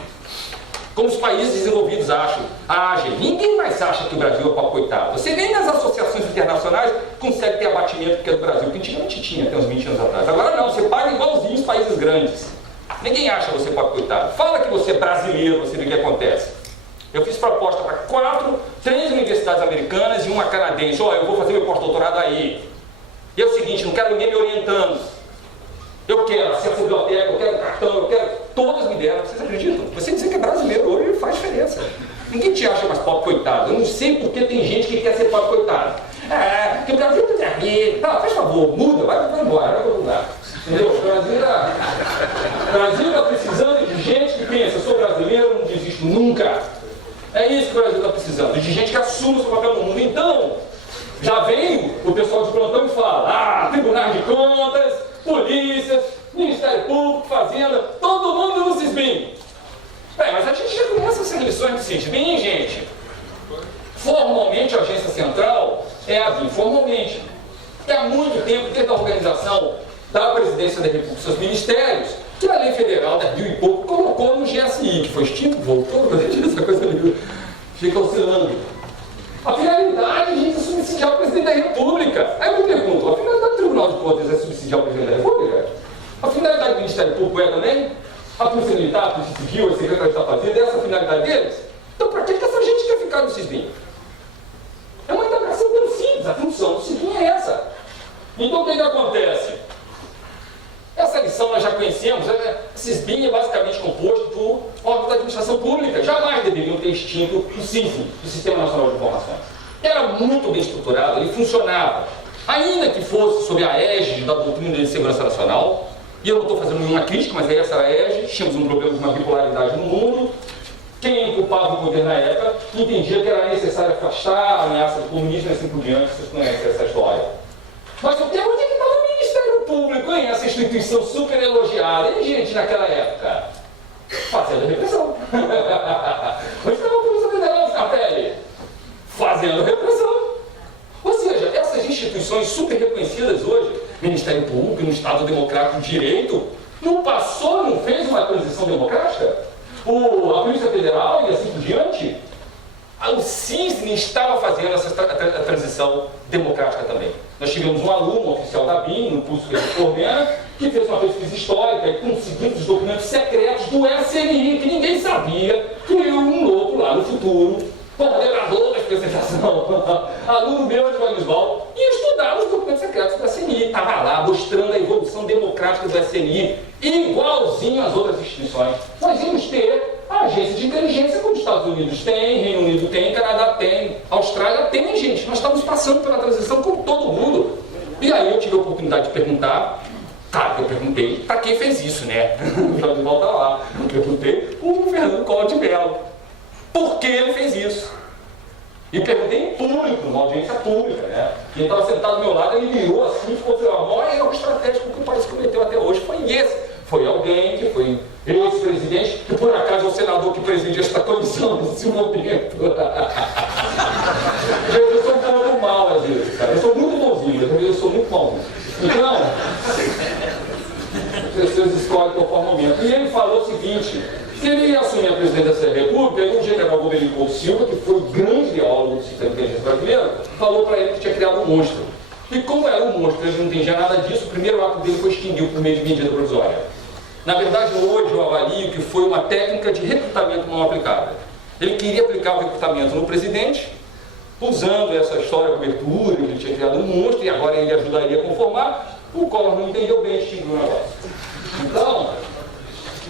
Como os países desenvolvidos agem. Ninguém mais acha que o Brasil é pau coitado. Você nem nas associações internacionais consegue ter abatimento porque é do Brasil, que antigamente tinha, até uns 20 anos atrás. Agora não, você paga igualzinho os países grandes. Ninguém acha você pau coitado. Fala que você é brasileiro, você vê o que acontece. Eu fiz proposta para 3 universidades americanas e uma canadense. Eu vou fazer meu pós-doutorado aí. E é o seguinte, não quero ninguém me orientando. Eu quero acesso à biblioteca, eu quero cartão, eu quero... Todas me deram, vocês acreditam? Você dizer que é brasileiro hoje faz diferença. Ninguém te acha mais pobre coitado. Eu não sei porque tem gente que quer ser pobre coitado. Que o Brasil tem a ver. Tá, faz favor, muda, vai embora, vai para outro lugar. Entendeu? O Brasil está precisando de gente que pensa, eu sou brasileiro, não desisto nunca. É isso que o Brasil está precisando, de gente que assume o seu papel no mundo. Então, já vem o pessoal de plantão e fala, tribunais de contas, polícias, Ministério Público, Fazenda, todo mundo no SISBIN. Mas a gente já começa essas lições de SISBIN, gente. Formalmente, a agência central é a BIM, formalmente. E há muito tempo, desde a organização da Presidência da República e seus ministérios, que a lei federal da Rio e pouco colocou no GSI, que foi extinto, voltou, essa coisa ali fica oscilando. A finalidade, gente, é subsidiar o Presidente da República. Aí eu me pergunto, a finalidade do Tribunal de Contas é subsidiar o Presidente da República? A finalidade do Ministério Público é também? A Polícia Militar, a Polícia Civil, a Secretaria da Fazenda, é essa a finalidade deles? Então, para que essa gente quer ficar no SISBIN? É uma indagação bem simples, a função do SISBIN é essa. Então, o que acontece? Essa lição nós já conhecemos, SISBIN é basicamente composto por órgãos da administração administração pública jamais deveriam ter extinto o SISM, o Sistema Nacional de Informações. Era muito bem estruturado, ele funcionava, ainda que fosse sob a égide da doutrina de segurança nacional, e eu não estou fazendo nenhuma crítica, mas essa era a égide, tínhamos um problema de uma bipolaridade no mundo. Quem ocupava o governo na época entendia que era necessário afastar a ameaça do comunismo e assim por diante, vocês conhecem essa história. Mas até onde é que estava o Ministério Público, hein? Essa instituição super elogiada, e gente, naquela época? Fazendo repressão. Onde estava a Polícia Federal de Capelli? Fazendo repressão. Ou seja, essas instituições super reconhecidas hoje, Ministério Público, no Estado Democrático de Direito, não passou, não fez uma transição democrática? A Polícia Federal e assim por diante? O CISM estava fazendo essa transição democrática também. Nós tivemos um aluno oficial da BIM, no curso que ele coordena, que fez uma pesquisa histórica e conseguiu os documentos secretos do SNI, que ninguém sabia que um louco lá no futuro, coordenador da especialização, aluno meu de Guanisval, ia estudar os documentos secretos do SNI. Estava lá mostrando a evolução democrática do SNI, igualzinho às outras instituições. Nós íamos ter a agência de inteligência, como os Estados Unidos tem, Reino Unido tem, Canadá tem, Austrália tem, gente. Nós estamos passando pela transição como todo mundo. E aí eu tive a oportunidade de perguntar, claro que eu perguntei, para quem fez isso, né? Já de volta lá. Eu perguntei o Fernando Collor de Mello. Por que ele fez isso? E perguntei em público, numa audiência pública, né? Quem estava sentado do meu lado, ele virou assim e ficou falando, o maior erro estratégico que o país cometeu até hoje foi esse. Foi alguém que foi ex-presidente, que por acaso é o senador que preside esta comissão nesse momento. Eu sou um pouco mal às vezes, cara. Eu sou muito bonzinho, eu sou muito malzinho. Então, vocês escolhem conforme o momento. E ele falou o seguinte: se ele ia assumir a presidência da República, aí o general Godelico Couto Silva, que foi o grande ideólogo do sistema de inteligência brasileiro, falou para ele que tinha criado um monstro. E como era um monstro, ele não entendia nada disso, o primeiro ato dele foi extinguir por meio de medida provisória. Na verdade, hoje eu avalio que foi uma técnica de recrutamento mal aplicada. Ele queria aplicar o recrutamento no presidente, usando essa história, cobertura, que ele tinha criado um monstro e agora ele ajudaria a conformar. O Collor não entendeu bem, extinguiu o negócio. Então,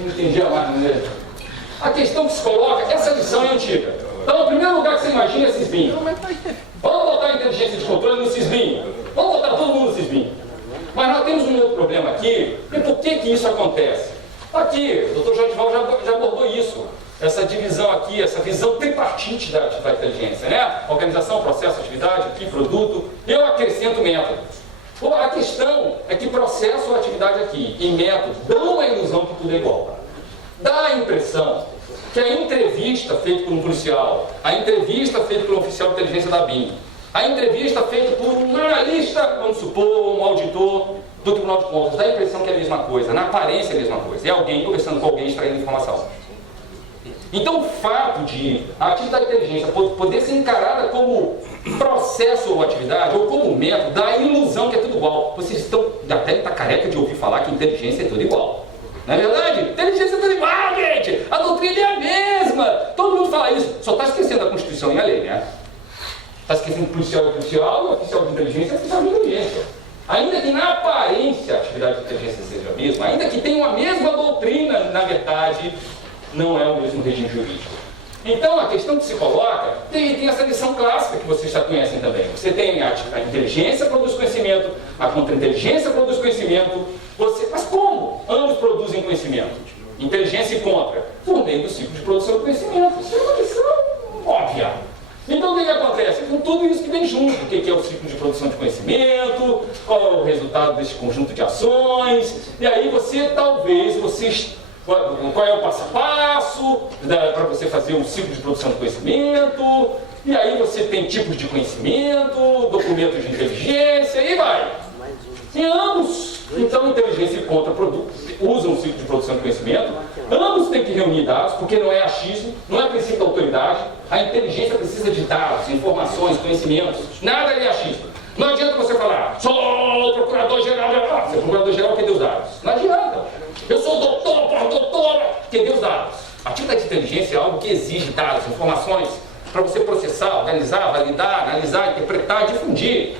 não entendia mais, né? A questão que se coloca, essa lição é antiga. Então, o primeiro lugar que você imagina é Sisbin. Vamos botar a inteligência de controle no Sisbin. Vamos botar todo mundo no Sisbin. Mas nós temos um outro problema aqui, e por que isso acontece? Aqui, o Dr. Jorge Val já abordou isso, essa divisão aqui, essa visão tripartite da inteligência, né? Organização, processo, atividade, aqui, produto. Eu acrescento método. A questão é que processo ou atividade aqui e método dão a ilusão que tudo é igual. Dá a impressão que a entrevista feita por um policial, a entrevista feita por um oficial de inteligência da BIM, a entrevista feita por um analista, vamos supor, um auditor do Tribunal de Contas, dá a impressão que é a mesma coisa, na aparência é a mesma coisa. É alguém conversando com alguém, extraindo informação. Então o fato de a atividade de inteligência poder ser encarada como processo ou atividade, ou como método, dá a ilusão que é tudo igual. Vocês estão, até está careca de ouvir falar que inteligência é tudo igual. Não é verdade? Inteligência é tudo igual, gente! A doutrina é a mesma! Todo mundo fala isso, só está esquecendo a Constituição e a lei, né? Está esquecendo que policial é policial, o oficial de inteligência é oficial de inteligência. Ainda que na aparência a atividade de inteligência seja a mesma, ainda que tenha a mesma doutrina, na verdade, não é o mesmo regime jurídico. Então a questão que se coloca, tem essa lição clássica que vocês já conhecem também. Você tem a inteligência produz conhecimento, a contra-inteligência produz conhecimento. Mas como? Ambos produzem conhecimento. Inteligência e contra, por meio do ciclo de produção de conhecimento. Isso é uma lição óbvia. Então o que acontece? Com tudo isso que vem junto, o que é o ciclo de produção de conhecimento, qual é o resultado desse conjunto de ações, e aí qual é o passo a passo para você fazer um ciclo de produção de conhecimento, e aí você tem tipos de conhecimento, documentos de inteligência, e vai. E ambos, então inteligência e contra usam o ciclo de produção de conhecimento, ambos têm que reunir dados, porque não é achismo, não é princípio da autoridade, a inteligência precisa de dados, informações, conhecimentos, nada é achismo. Não adianta você falar, sou o procurador-geral, você é procurador-geral, que deu os dados? Não adianta. Eu sou doutor, doutora, que deu os dados? A atividade de inteligência é algo que exige dados, informações, para você processar, organizar, validar, analisar, interpretar, difundir.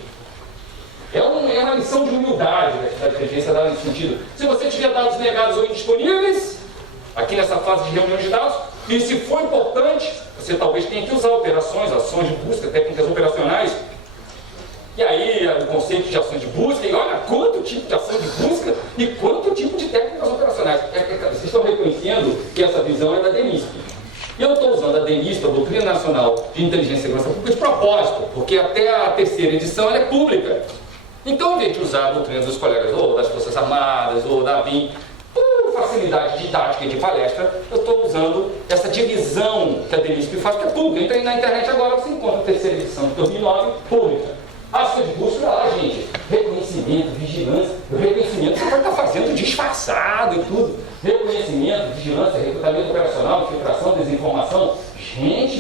É uma lição de humildade da inteligência nesse sentido. Se você tiver dados negados ou indisponíveis, aqui nessa fase de reunião de dados, E se for importante, você talvez tenha que usar operações, ações de busca, técnicas operacionais. E aí, o conceito de ações de busca, e olha quanto tipo de ação de busca e quanto tipo de técnicas operacionais. Vocês estão reconhecendo que essa visão é da DENISP. E eu estou usando a DENISP, a Doutrina Nacional de Inteligência e Segurança Pública, de propósito, porque até a terceira edição ela é pública. Então, em vez de usar a doutrina dos colegas ou das Forças Armadas ou da ABIN, por facilidade didática e de palestra, eu estou usando essa divisão que a DENISP faz, que é pública. Entrei na internet agora, você encontra a terceira edição de 2009, pública. Ação de busca, lá, gente, reconhecimento, vigilância. O reconhecimento você pode estar fazendo disfarçado e tudo. Reconhecimento, vigilância, recrutamento operacional, infiltração, desinformação. Gente,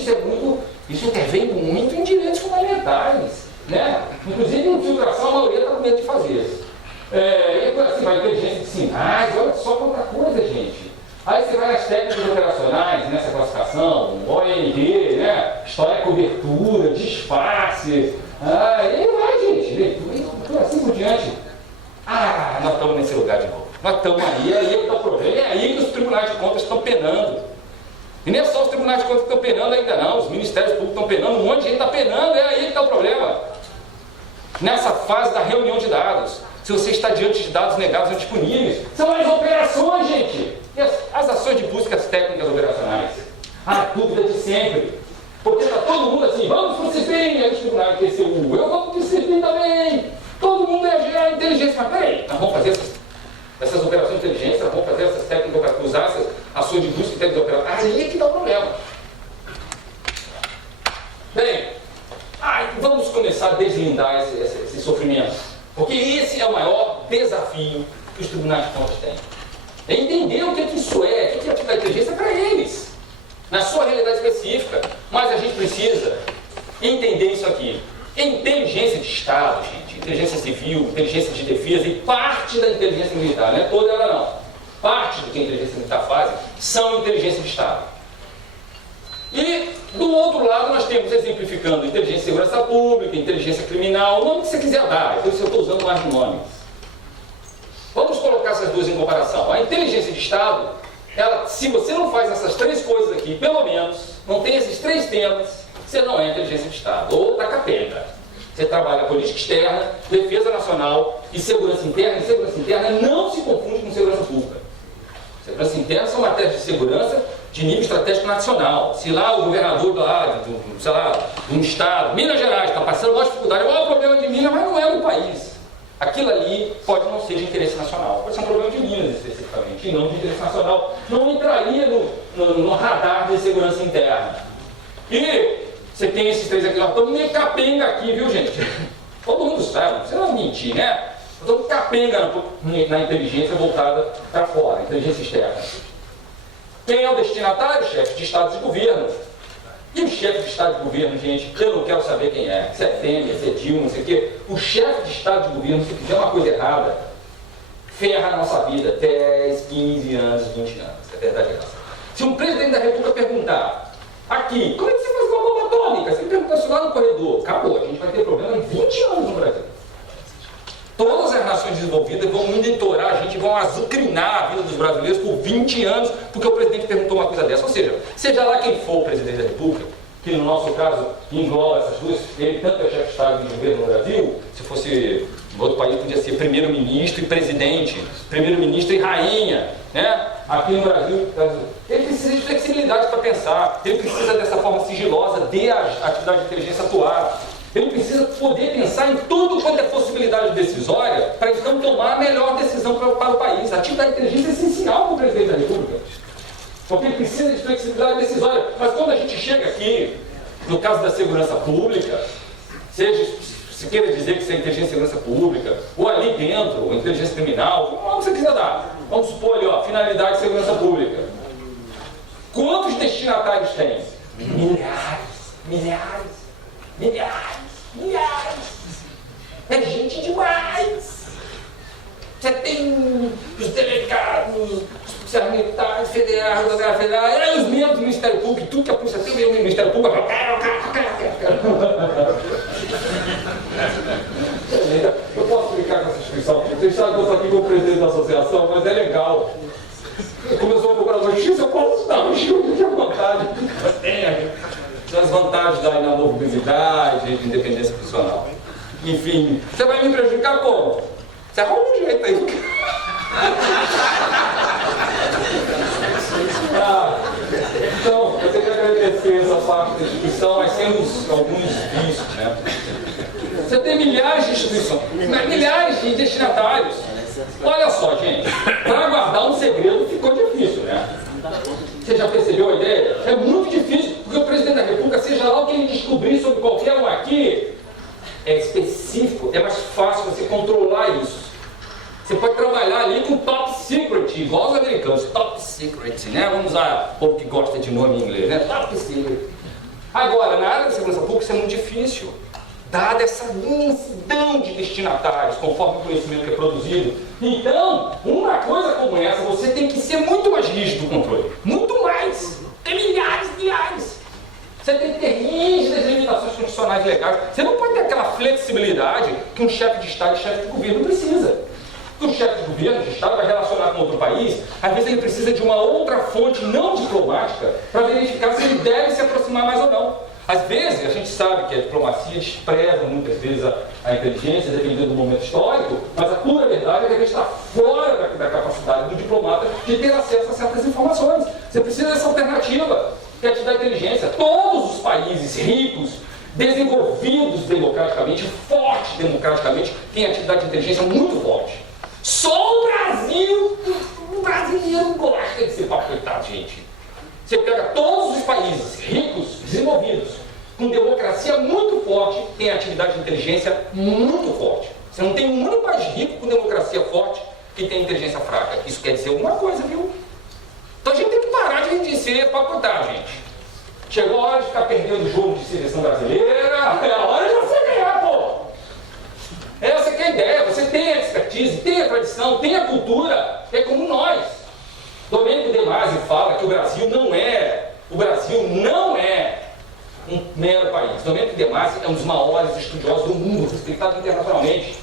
isso intervém muito em direitos fundamentais, né? Inclusive, infiltração, a maioria está com medo de fazer. E assim, vai inteligência de sinais, olha só quanta coisa, gente. Aí você vai nas técnicas operacionais, nessa classificação, OND, né? História, cobertura, disfarce. E aí vai, gente, leitura, assim por diante. Nós estamos nesse lugar de novo. Nós estamos aí, é aí que está o problema. É aí que os tribunais de contas estão penando. E não é só os tribunais de contas que estão penando ainda não, os ministérios públicos estão penando, um monte de gente está penando, é aí que está o problema. Nessa fase da reunião de dados, se você está diante de dados negados ou disponíveis, são as operações, gente. E as ações de busca, as técnicas operacionais. A dúvida de sempre. Porque está todo mundo assim, vamos para o CISBEM, aí os tribunais do TCU, eu vou para o CISBEM também. Todo mundo é gerar inteligência. Mas peraí, nós vamos fazer essas operações de inteligência, nós vamos fazer essas técnicas operacionais, usar essas ações de busca e técnicas operacionais. Aí é que dá o problema. Bem, vamos começar a deslindar esse sofrimento. Porque esse é o maior desafio que os tribunais de contas têm. É entender o que isso é, o que é atividade de inteligência para eles, na sua realidade específica. Mas a gente precisa entender isso aqui. Inteligência de Estado, gente, inteligência civil, inteligência de defesa e parte da inteligência militar, não é toda ela não. Parte do que a inteligência militar faz são inteligência de Estado. E, do outro lado, nós temos, exemplificando, inteligência e segurança pública, inteligência criminal, o nome que você quiser dar, por isso eu estou usando mais nomes. Vamos colocar essas duas em comparação. A inteligência de Estado, se você não faz essas três coisas aqui, pelo menos, não tem esses três temas, você não é inteligência de Estado, ou está capenga. Você trabalha política externa, defesa nacional e segurança interna. E segurança interna não se confunde com segurança pública. Segurança interna são matérias de segurança de nível estratégico nacional. Se lá o governador de um estado, Minas Gerais, está passando uma dificuldade, o problema de Minas, mas não é do país. Aquilo ali pode não ser de interesse nacional, pode ser um problema de Minas especificamente, e não de interesse nacional. Não entraria no radar de segurança interna. E você tem esses três aqui, nós estamos meio capenga aqui, viu, gente? Todo mundo sabe, não precisa mentir, né? Nós estamos capenga na inteligência voltada para fora, inteligência externa. Quem é o destinatário? Chefe de Estado de governo. E o chefe de Estado de governo, gente, eu não quero saber quem é. Se é Temer, se é Dilma, não sei o quê. O chefe de Estado de governo, se fizer uma coisa errada, ferra a nossa vida. 10, 15 anos, 20 anos. É verdade essa. Se um presidente da República perguntar, aqui, como é que você faz uma bomba atômica? Se ele perguntar isso lá no corredor, acabou, a gente vai ter problema em 20 anos no Brasil. Todas as nações desenvolvidas vão monitorar a gente, vão azucrinar a vida dos brasileiros por 20 anos, porque o presidente perguntou uma coisa dessa. Ou seja lá quem for o presidente da República, que no nosso caso engloba essas duas, ele tanto é chefe de Estado de governo no Brasil, se fosse em outro país podia ser primeiro-ministro e presidente, primeiro-ministro e rainha, né? Aqui no Brasil, ele precisa de flexibilidade para pensar, ele precisa dessa forma sigilosa de a atividade de inteligência atuar. Ele precisa poder pensar em tudo quanto é possibilidade decisória para então tomar a melhor decisão para o país. A atividade de inteligência é essencial para o presidente da República. Porque ele precisa de flexibilidade decisória. Mas quando a gente chega aqui, no caso da segurança pública, seja se queira dizer que isso é inteligência e segurança pública, ou ali dentro, inteligência criminal, onde você quiser dar. Vamos supor ali, finalidade de segurança pública. Quantos destinatários tem? Milhares. É gente demais. Você tem os delegados, os policiais militares, federais, os membros do Ministério Público, tudo que a polícia tem, o Ministério Público. Eu posso explicar com essa inscrição. Vocês sabem que eu estou aqui como presidente da associação, mas é legal. Começou a procurar uma justiça, eu posso dar um justiça à vontade. das vantagens da inamovibilidade, de independência funcional. Enfim, você vai me prejudicar como? Você arruma um jeito aí. Então, eu tenho que agradecer essa parte da instituição, mas temos alguns vícios, né? Você tem milhares de instituições, milhares de destinatários. Olha só, gente, para guardar um segredo ficou difícil, né? Você já percebeu a ideia? É muito difícil, porque o presidente da República, seja lá o que ele descobrir sobre qualquer um aqui, é específico, é mais fácil você controlar isso. Você pode trabalhar ali com top secret, igual os americanos, top secret, né? Vamos usar o povo que gosta de nome em inglês, né? Top secret. Agora, na área da segurança pública isso é muito difícil, dada essa imensidão de destinatários, conforme o conhecimento que é produzido. Então, uma coisa como essa, você tem que ser muito mais rígido no controle. Muito mais. Tem milhares. Você tem que ter rígidas limitações constitucionais legais. Você não pode ter aquela flexibilidade que um chefe de Estado e chefe de governo precisa. Porque o chefe de governo, de Estado, vai relacionar com outro país, às vezes ele precisa de uma outra fonte não diplomática para verificar se ele deve se aproximar mais ou não. Às vezes, a gente sabe que a diplomacia despreza muitas vezes a inteligência, dependendo do momento histórico, mas a pura verdade é que a gente está fora da capacidade do diplomata de ter acesso a certas informações. Você precisa dessa alternativa, que é te dar inteligência. Todos os países ricos, desenvolvidos democraticamente, fortes democraticamente, têm atividade de inteligência muito forte. Só o brasileiro gosta de ser pacoitado, gente. Você pega todos os países ricos, desenvolvidos, com democracia muito forte, tem atividade de inteligência muito forte. Você não tem um único país rico com democracia forte que tem inteligência fraca. Isso quer dizer alguma coisa, viu? Então a gente tem que parar de ser pacotar, gente. Chegou a hora de ficar perdendo o jogo de seleção brasileira, é a hora de você ganhar, pô! Essa que é a ideia, você tem a expertise, tem a tradição, tem a cultura, é como nós. Domênico De Masi fala que o Brasil não é um mero país. Domênico De Masi é um dos maiores estudiosos do mundo, respeitado internacionalmente.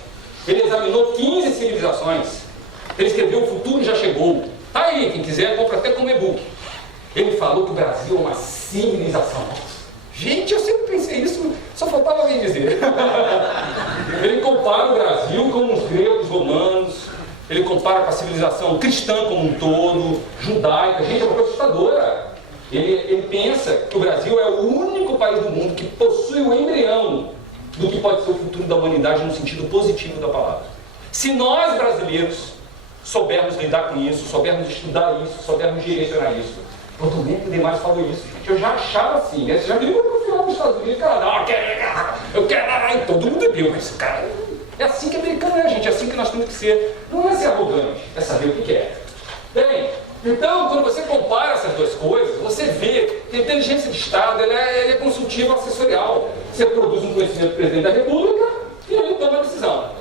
Ele examinou 15 civilizações. Ele escreveu O Futuro Já Chegou. Tá aí, quem quiser, compra até como e-book. Ele falou que o Brasil é uma civilização. Gente, eu sempre pensei isso, só faltava alguém dizer. Ele compara o Brasil com os gregos romanos, ele compara com a civilização cristã como um todo, judaica. Gente, é uma coisa assustadora. Ele pensa que o Brasil é o único país do mundo que possui o embrião do que pode ser o futuro da humanidade no sentido positivo da palavra. Se nós, brasileiros, soubermos lidar com isso, soubermos estudar isso, soubermos direcionar isso. O Domênico De Masi falou isso, gente. Eu já achava assim, né? Você já viu no final dos Estados Unidos, cara, eu quero, todo mundo viu, mas cara, é assim que americano é, gente, é assim que nós temos que ser. Não é ser arrogante, é saber o que é. Bem, então, quando você compara essas duas coisas, você vê que a inteligência de Estado ela é consultiva assessorial. Você produz um conhecimento do presidente da República e ele toma a decisão.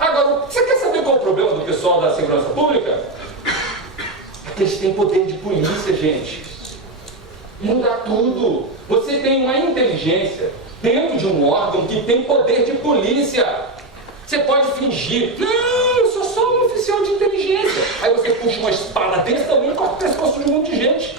Agora, você quer saber qual é o problema do pessoal da segurança pública? É que eles têm poder de polícia, gente. Muda tudo. Você tem uma inteligência dentro de um órgão que tem poder de polícia. Você pode fingir, não, eu sou só um oficial de inteligência. Aí você puxa uma espada desse tamanho e corta o pescoço de um monte de gente.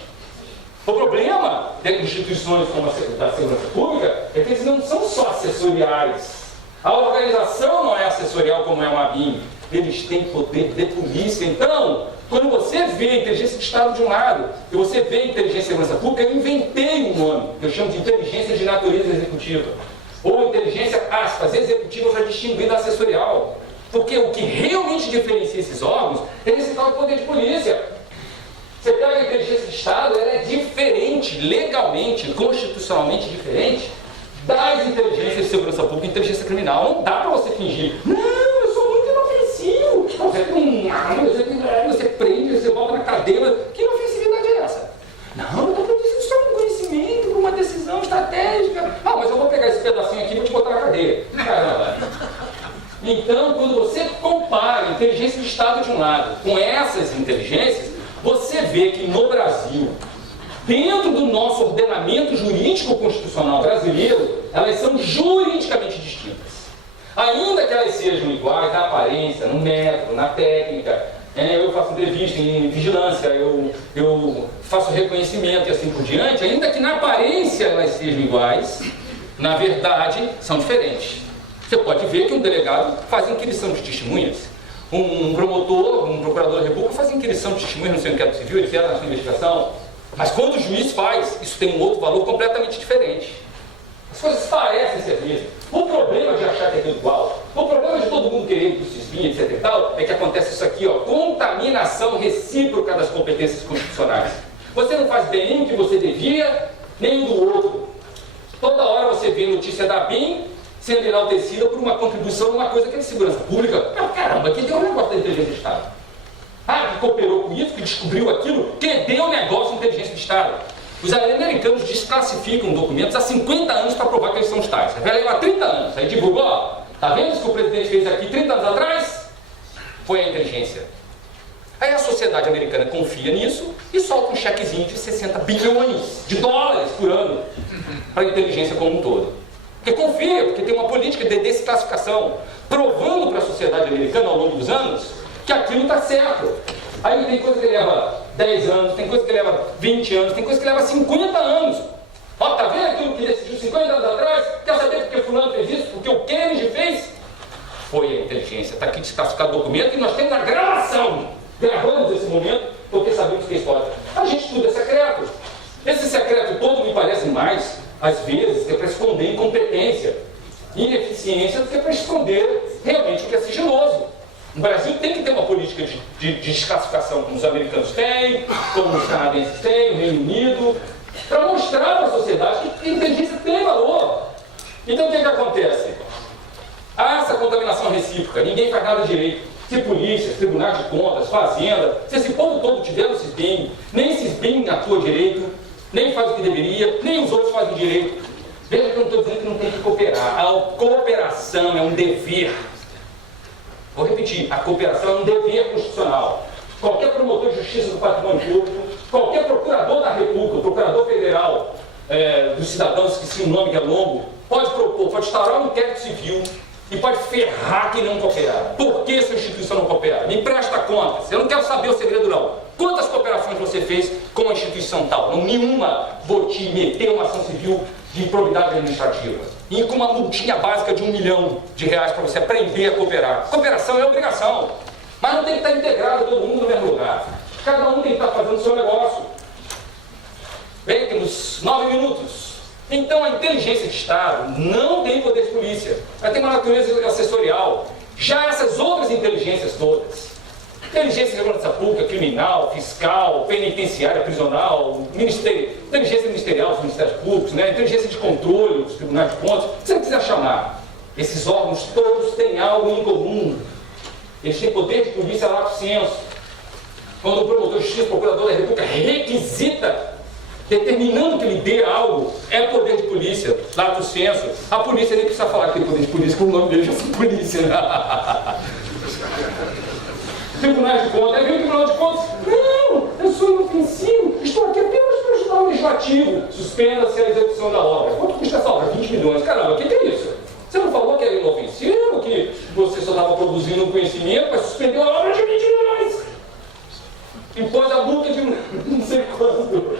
O problema de instituições como a da segurança pública é que eles não são só assessoriais. A organização não é assessorial como é a ABIN. Eles têm poder de polícia. Então, quando você vê a inteligência de Estado de um lado e você vê a inteligência de segurança pública, eu inventei um nome. Eu chamo de inteligência de natureza executiva. Ou inteligência, aspas, executiva para distinguir da assessorial. Porque o que realmente diferencia esses órgãos é esse tal poder de polícia. Você pega a inteligência de Estado, ela é diferente, legalmente, constitucionalmente diferente das inteligências de segurança pública e inteligência criminal. Não dá para você fingir, não, eu sou muito inofensivo. Você tem um arma, você prende, você bota na cadeira. Que inofensividade é essa? Não, eu estou produzindo só um conhecimento, uma decisão estratégica. Ah, mas eu vou pegar esse pedacinho aqui e vou te botar na cadeia. Caramba. Então, quando você compara a inteligência de Estado de um lado com essas inteligências, você vê que no Brasil, dentro do nosso ordenamento jurídico constitucional brasileiro, elas são juridicamente distintas. Ainda que elas sejam iguais na aparência, no método, na técnica, eu faço entrevista em vigilância, eu faço reconhecimento e assim por diante, ainda que na aparência elas sejam iguais, na verdade são diferentes. Você pode ver que um delegado faz inquirição de testemunhas, um promotor, um procurador da República faz inquirição de testemunhas no seu inquérito civil, ele fez na sua investigação, mas quando o juiz faz, isso tem um outro valor completamente diferente. As coisas parecem ser mesmas. O problema de achar que é tudo igual, o problema de todo mundo querer ir para o CISBim, etc e tal, é que acontece isso aqui, ó, contaminação recíproca das competências constitucionais. Você não faz bem nem o que você devia, nem o do outro. Toda hora você vê notícia da BIM sendo enaltecida por uma contribuição numa coisa que é de segurança pública. Ah, caramba, quem deu o negócio da inteligência de Estado? Ah, que cooperou com isso, que descobriu aquilo, que deu o negócio da inteligência de Estado. Os americanos desclassificam documentos há 50 anos para provar que eles são tais. Vai levar 30 anos. Aí divulgou, ó, tá vendo isso que o presidente fez aqui 30 anos atrás? Foi a inteligência. Aí a sociedade americana confia nisso e solta um chequezinho de 60 bilhões de dólares por ano para a inteligência como um todo. Porque confia, porque tem uma política de desclassificação, provando para a sociedade americana ao longo dos anos que aquilo está certo. Aí tem coisa que leva 10 anos, tem coisa que leva 20 anos, tem coisa que leva 50 anos. Ó, tá vendo aquilo que decidiu 50 anos atrás? Quer saber porque fulano fez isso? Porque o Kennedy fez? Foi a inteligência. Está aqui desclassificado o documento e nós temos a gravação. Gravamos esse momento porque sabemos que é história. A gente tudo é secreto. Esse secreto todo me parece mais, às vezes, que é para esconder incompetência, ineficiência, do que para esconder realmente o que é sigiloso. O Brasil tem que ter uma política de desclassificação, como os americanos têm, como os canadenses têm, o Reino Unido, para mostrar para a sociedade que a inteligência tem valor. Então o que acontece? Há essa contaminação recíproca, ninguém faz nada direito. Se polícia, tribunais de contas, fazenda, se esse povo todo tiver no CISBim, nem CISBim atua direito, nem faz o que deveria, nem os outros fazem direito. Veja que eu não estou dizendo que não tem que cooperar. A cooperação é um dever. Vou repetir, a cooperação é um dever constitucional. Qualquer promotor de justiça do patrimônio público, qualquer procurador da República, procurador federal dos cidadãos, esqueci o nome que é longo, pode propor, pode instaurar um inquérito civil e pode ferrar quem não cooperar. Por que sua instituição não coopera? Me presta contas. Eu não quero saber o segredo, não. Quantas cooperações você fez com a instituição tal? Não, nenhuma. Vou te meter uma ação civil de improbidade administrativa. E com uma multinha básica de R$1 milhão para você aprender a cooperar. Cooperação é obrigação. Mas não tem que estar integrado todo mundo no mesmo lugar. Cada um tem que estar fazendo o seu negócio. Bem, temos 9 minutos. Então a inteligência de Estado não tem poder de polícia. Ela tem uma natureza assessorial. Já essas outras inteligências todas, inteligência de segurança pública, criminal, fiscal, penitenciária, prisional, inteligência ministerial dos ministérios públicos, né? Inteligência de controle dos tribunais de contas, se você quiser chamar. Esses órgãos todos têm algo em comum. Eles têm poder de polícia lato sensu. Quando o promotor de justiça, o procurador da República requisita, determinando que lhe dê algo, é poder de polícia, lato sensu. A polícia nem precisa falar que tem poder de polícia, porque o nome dele já é polícia, né? Tribunais de contas, vem o Tribunal de Contas? Não, eu sou inofensivo, estou aqui apenas para ajudar o legislativo. Suspenda-se a execução da obra. Quanto custa essa obra? 20 milhões. Caramba, o que é isso? Você não falou que era inofensivo, que você só estava produzindo um conhecimento, mas suspendeu a obra de 20 milhões. Impôs a multa de não sei quanto.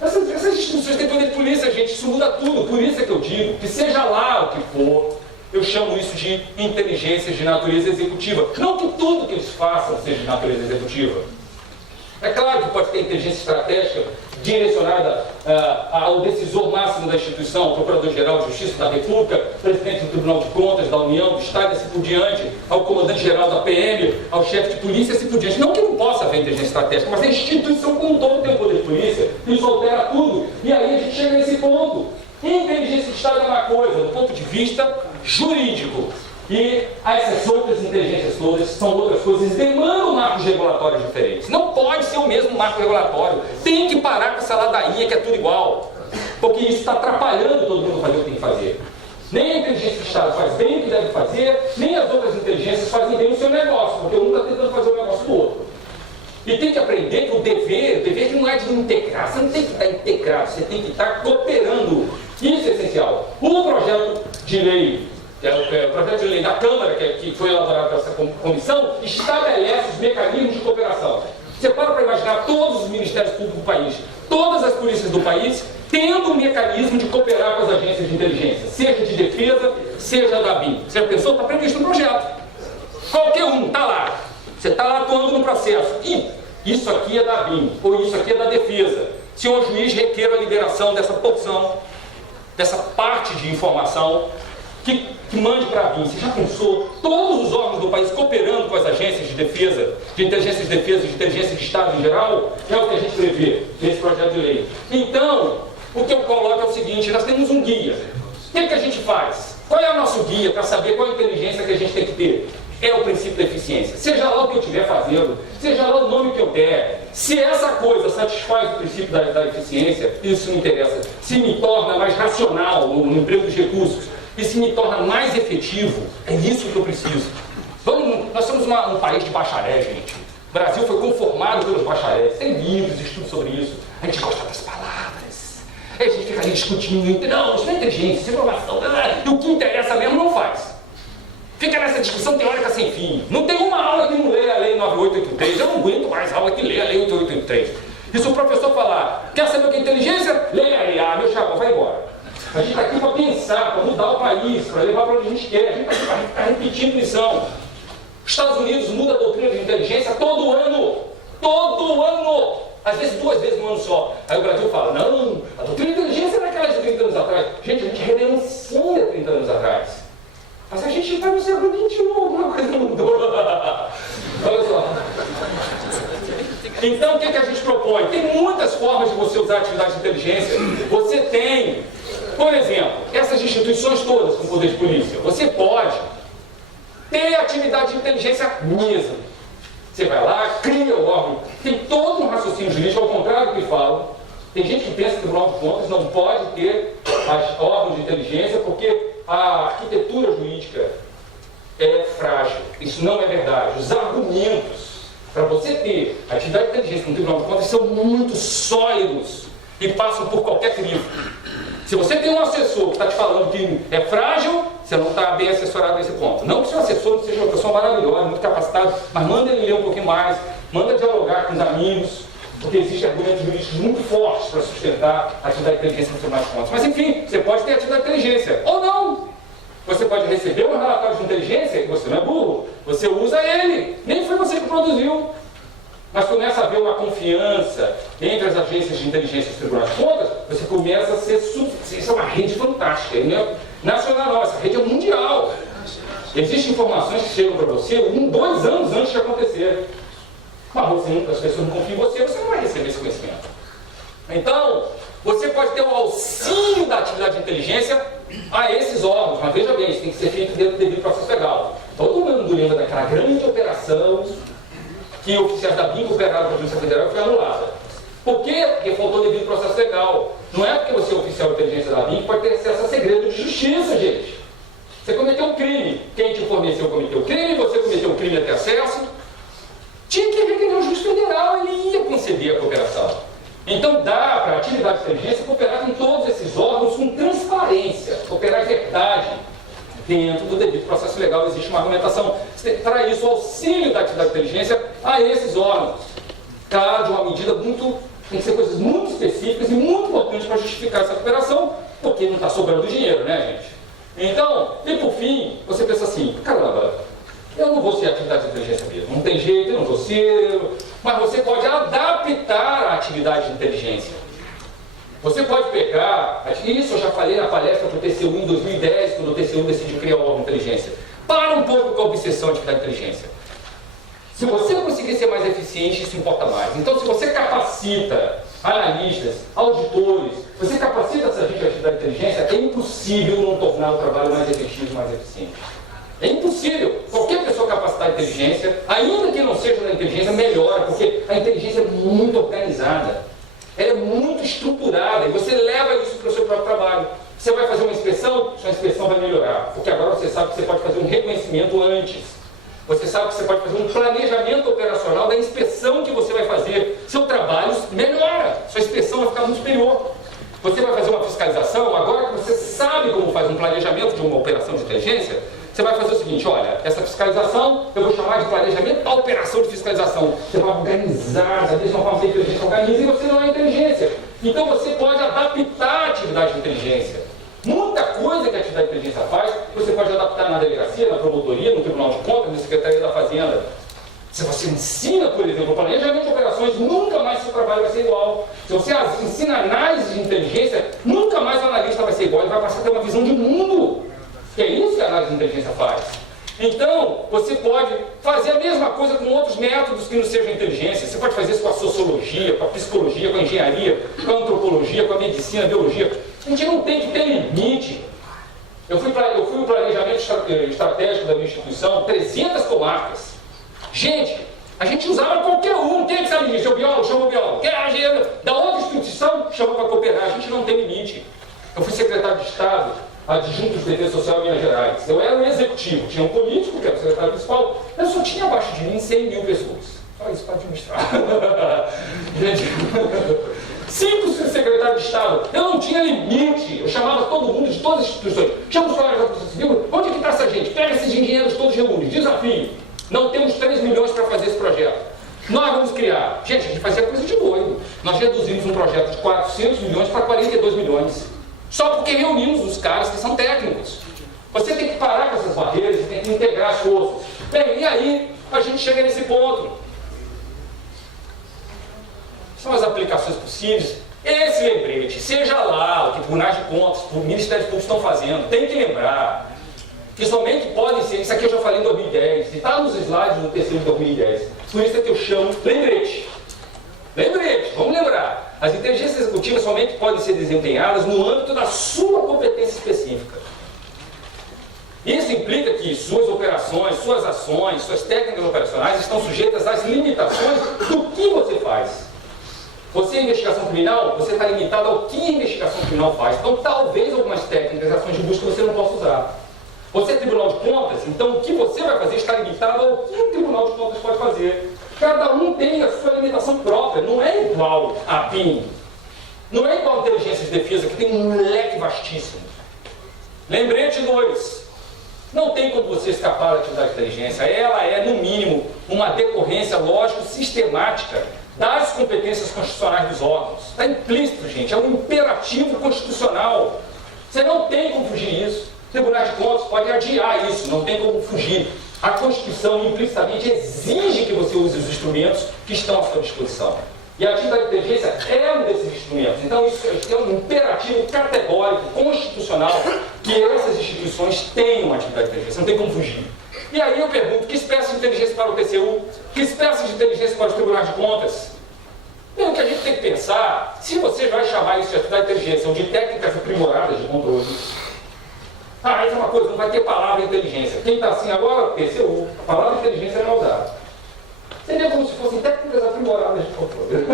Essas instituições têm poder de polícia, gente, isso muda tudo. Por isso é que eu digo que seja lá o que for, eu chamo isso de inteligência de natureza executiva. Não que tudo que eles façam seja de natureza executiva. É claro que pode ter inteligência estratégica direcionada ao decisor máximo da instituição, ao Procurador-Geral de Justiça da República, presidente do Tribunal de Contas da União, do Estado, e assim por diante, ao comandante-geral da PM, ao chefe de polícia, e assim por diante. Não que não possa haver inteligência estratégica, mas a instituição como um todo tem o poder de polícia, isso altera tudo. E aí a gente chega nesse ponto. Inteligência de Estado é uma coisa, do ponto de vista jurídico. E essas outras inteligências todas são outras coisas, demandam marcos regulatórios diferentes. Não pode ser o mesmo marco regulatório. Tem que parar com essa ladainha que é tudo igual. Porque isso está atrapalhando todo mundo fazer o que tem que fazer. Nem a inteligência de Estado faz bem o que deve fazer, nem as outras inteligências fazem bem o seu negócio, porque um está tentando fazer o negócio do outro. E tem que aprender que o dever não é de integrar, você não tem que estar integrado, você tem que estar cooperando. Isso é essencial. O projeto de lei o projeto de lei da Câmara, que foi elaborado por essa comissão, estabelece os mecanismos de cooperação. Você para imaginar todos os ministérios públicos do país, todas as polícias do país, tendo um mecanismo de cooperar com as agências de inteligência, seja de defesa, seja da BIM. Você já pensou? Está previsto no projeto. Qualquer um, está lá. Você está lá atuando no processo. E isso aqui é da BIM, ou isso aqui é da defesa. Se o juiz requer a liberação dessa porção, dessa parte de informação, que mande para a BIM. Você já pensou? Todos os órgãos do país cooperando com as agências de defesa, de inteligência de defesa, de inteligência de Estado em geral, é o que a gente prevê nesse projeto de lei. Então, o que eu coloco é o seguinte, nós temos um guia. O que a gente faz? Qual é o nosso guia para saber qual a inteligência que a gente tem que ter? É o princípio da eficiência. Seja lá o que eu estiver fazendo, seja lá o nome que eu der, se essa coisa satisfaz o princípio da eficiência, isso não interessa. Se me torna mais racional no emprego dos recursos, e se me torna mais efetivo, é isso que eu preciso. Nós somos um país de bacharéis, gente. O Brasil foi conformado pelos bacharéis. Tem livros, estudos sobre isso. A gente gosta das palavras. A gente fica ali discutindo. Não, isso não é inteligência, isso é inovação. E o que interessa mesmo não faz. Fica nessa discussão teórica sem fim. Não tem uma aula que não lê a Lei 9883. Eu não aguento mais aula que lê a Lei 8883. E se o professor falar, quer saber o que é inteligência? Leia aí. Ah, meu chapa, vai embora. A gente está aqui para pensar, para mudar o país, para levar para onde a gente quer. A gente está aqui para ficar repetindo lição. Os Estados Unidos muda a doutrina de inteligência todo ano. Todo ano. Às vezes 2 vezes no ano só. Aí o Brasil fala, não, a doutrina de inteligência não é aquela de 30 anos atrás. Gente, a gente renuncia 30 anos atrás. Mas a gente está no século XXI, alguma coisa mudou. Olha só. Então, o que a gente propõe? Tem muitas formas de você usar a atividade de inteligência. Você tem, por exemplo, essas instituições todas com poder de polícia. Você pode ter atividade de inteligência mesmo. Você vai lá, cria o órgão. Tem todo um raciocínio jurídico, ao contrário do que falam. Tem gente que pensa que o Tribunal de Contas não pode ter órgãos de inteligência porque a arquitetura jurídica é frágil. Isso não é verdade. Os argumentos para você ter atividade de inteligência no Tribunal de Contas são muito sólidos e passam por qualquer crivo. Se você tem um assessor que está te falando que é frágil, você não está bem assessorado nesse ponto. Não que o seu assessor não seja uma pessoa maravilhosa, muito capacitado, mas manda ele ler um pouquinho mais, manda dialogar com os amigos, porque existem argumentos jurídicos muito fortes para sustentar a atividade de inteligência no Tribunal de Contas. Mas enfim, você pode ter atividade de inteligência, ou não. Você pode receber um relatório de inteligência, e você não é burro, você usa ele, nem foi você que produziu. Mas começa a haver uma confiança entre as agências de inteligência e os tribunais de contas, você começa a ser... Isso é uma rede fantástica, não é nacional não, essa rede é mundial. Existem informações que chegam para você 2 anos antes de acontecer. Mas as pessoas não confiam em você, você não vai receber esse conhecimento. Então, você pode ter o auxílio da atividade de inteligência a esses órgãos, mas veja bem, isso tem que ser feito dentro do devido processo legal. Todo mundo lembra daquela grande operação que oficiais da BIM cooperaram com a Polícia Federal e foi anulada. Por quê? Porque faltou devido processo legal. Não é porque você é oficial de inteligência da BIM que pode ter acesso a segredo de justiça, gente. Você cometeu um crime. Quem te forneceu cometeu o crime, você cometeu um crime a ter acesso. Tinha que requerer o juiz federal, ele ia conceder a cooperação. Então dá para a atividade de inteligência cooperar com todos esses órgãos com transparência, cooperar de verdade. Dentro do devido processo legal existe uma argumentação para isso, o auxílio da atividade de inteligência a esses órgãos. Tá, de uma medida muito, tem que ser coisas muito específicas e muito importantes para justificar essa cooperação, porque não está sobrando dinheiro, né, gente? Então, e por fim, você pensa assim, caramba, eu não vou ser atividade de inteligência mesmo, não tem jeito, eu não vou ser, mas você pode adaptar a atividade de inteligência. Você pode pegar, isso eu já falei na palestra do TCU em 2010, quando o TCU decidiu criar o órgão de inteligência. Para um pouco com a obsessão de atividade de inteligência. Se você conseguir ser mais eficiente, isso importa mais. Então, se você capacita analistas, auditores, você capacita essa gente de atividade de inteligência, é impossível não tornar o trabalho mais efetivo e mais eficiente. É impossível. Qualquer pessoa capacitada de inteligência, ainda que não seja da inteligência, melhora, porque a inteligência é muito organizada. Ela é muito estruturada e você leva isso para o seu próprio trabalho. Você vai fazer uma inspeção, sua inspeção vai melhorar, porque agora você sabe que você pode fazer um reconhecimento antes. Você sabe que você pode fazer um planejamento operacional da inspeção que você vai fazer. Seu trabalho melhora, sua inspeção vai ficar muito superior. Você vai fazer uma fiscalização, agora que você sabe como fazer faz um planejamento de uma operação de inteligência, você vai fazer o seguinte, olha, essa fiscalização eu vou chamar de planejamento da operação de fiscalização. Você vai organizar, da mesma forma que a inteligência organiza, e você não é inteligência. Então você pode adaptar a atividade de inteligência. Muita coisa que a atividade de inteligência faz, você pode adaptar na delegacia, na promotoria, no Tribunal de Contas, na Secretaria da Fazenda. Se você ensina, por exemplo, o planejamento de operações, nunca mais seu trabalho vai ser igual. Se você ensina análise de inteligência, nunca mais o analista vai ser igual, ele vai passar a ter uma visão de mundo. Que é isso que a análise de inteligência faz. Então, você pode fazer a mesma coisa com outros métodos que não sejam inteligência. Você pode fazer isso com a sociologia, com a psicologia, com a engenharia, com a antropologia, com a medicina, a biologia. A gente não tem que ter limite. Eu fui o planejamento estratégico da minha instituição, 300 comarcas. Gente, a gente usava qualquer um. Quem é que sabe disso? É o biólogo, chama o biólogo. Quem é engenheiro? Da outra instituição, chama para cooperar. A gente não tem limite. Eu fui secretário de Estado, adjunto de Defesa Social em Minas Gerais. Eu era o executivo. Tinha um político, que era o secretário principal. Eu só tinha abaixo de mim 100 mil pessoas. Só isso para administrar. Gente, 5 secretários de Estado. Eu não tinha limite. Eu chamava todo mundo de todas as instituições. Chama os colegas da Polícia Civil. Onde é que está essa gente? Pega esses engenheiros todos reúne. Desafio. Não temos 3 milhões para fazer esse projeto. Nós vamos criar. Gente, a gente fazia coisa de doido. Nós reduzimos um projeto de 400 milhões para 42 milhões. Só porque reunimos os caras que são técnicos. Você tem que parar com essas barreiras, você tem que integrar as forças. Bem, e aí a gente chega nesse ponto. São as aplicações possíveis. Esse lembrete, seja lá o que o Tribunal de Contas, o Ministério Público estão fazendo, tem que lembrar que somente podem ser, isso aqui eu já falei em 2010, e está nos slides do terceiro de 2010. Por isso é que eu chamo lembrete. Lembrete, vamos lembrar. As inteligências executivas somente podem ser desempenhadas no âmbito da sua competência específica. Isso implica que suas operações, suas ações, suas técnicas operacionais estão sujeitas às limitações do que você faz. Você é investigação criminal, você está limitado ao que a investigação criminal faz. Então, talvez algumas técnicas, ações de busca você não possa usar. Você é Tribunal de Contas, então o que você vai fazer está limitado ao que o Tribunal de Contas pode fazer. Cada um tem a sua limitação própria, não é igual a PIN. Não é igual a inteligência de defesa, que tem um leque vastíssimo. Lembrete 2. Não tem como você escapar da atividade de inteligência. Ela é, no mínimo, uma decorrência lógico-sistemática das competências constitucionais dos órgãos. Está implícito, gente. É um imperativo constitucional. Você não tem como fugir disso. O Tribunal de Contas pode adiar isso, não tem como fugir. A Constituição implicitamente exige que você use os instrumentos que estão à sua disposição. E a atividade de inteligência é um desses instrumentos. Então, isso é um imperativo categórico, constitucional, que essas instituições tenham uma atividade de inteligência, não tem como fugir. E aí eu pergunto, que espécie de inteligência para o TCU? Que espécie de inteligência para os Tribunais de Contas? Pelo que a gente tem que pensar, se você vai chamar isso de atividade de inteligência ou de técnicas aprimoradas de controle, isso é uma coisa, não vai ter palavra inteligência. Quem está assim agora, TCU, a palavra inteligência não é usada. Seria como se fossem técnicas aprimoradas de controle.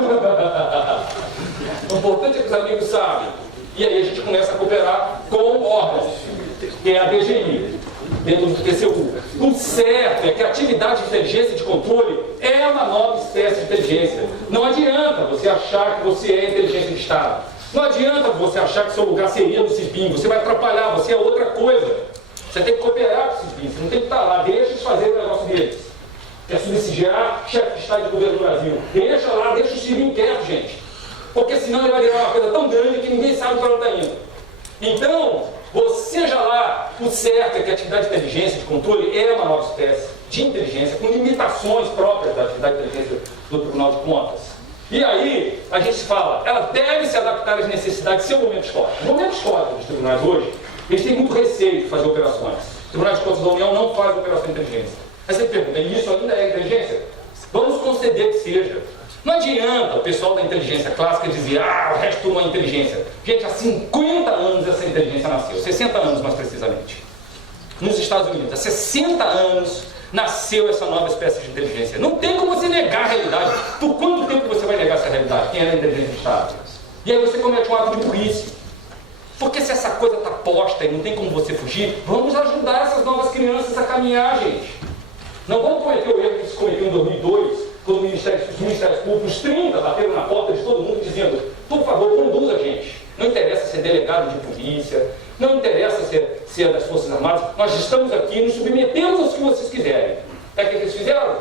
O importante é que os amigos sabem. E aí a gente começa a cooperar com órgãos, que é a DGI, dentro do TCU. O certo é que a atividade de inteligência de controle é uma nova espécie de inteligência. Não adianta você achar que você é inteligência de Estado. Não adianta você achar que seu lugar seria no CISBIM, você vai atrapalhar, você é outra coisa. Você tem que cooperar com o CISBIM, você não tem que estar lá, deixa eles fazerem o negócio deles. Quer subsidiar chefe de Estado e governo do Brasil. Deixa lá, deixa o CISBIM quieto, gente. Porque senão ele vai virar uma coisa tão grande que ninguém sabe para onde está indo. Então, seja lá, o certo é que a atividade de inteligência de controle é uma nova espécie de inteligência, com limitações próprias da atividade de inteligência do Tribunal de Contas. E aí, a gente fala, ela deve se adaptar às necessidades do seu momento histórico. O momento histórico dos tribunais hoje, eles têm muito receio de fazer operações. O Tribunal de Contas da União não faz operação de inteligência. Aí você pergunta, isso ainda é inteligência? Vamos conceder que seja. Não adianta o pessoal da inteligência clássica dizer, o resto não é inteligência. Gente, há 50 anos essa inteligência nasceu, 60 anos mais precisamente. Nos Estados Unidos, há 60 anos nasceu essa nova espécie de inteligência. Não tem como você negar a realidade. Por quanto tempo você vai negar essa realidade? Quem é a inteligência de Estado? E aí você comete um ato de burrice. Porque se essa coisa está posta e não tem como você fugir, vamos ajudar essas novas crianças a caminhar, gente. Não vamos cometer o erro que se cometeu em 2002, quando os Ministérios Públicos 30 bateram na porta de todo mundo dizendo, por favor, conduza a gente. Não interessa ser delegado de polícia, Não interessa se é das Forças Armadas, nós estamos aqui, nos submetemos aos que vocês quiserem. É o que eles fizeram?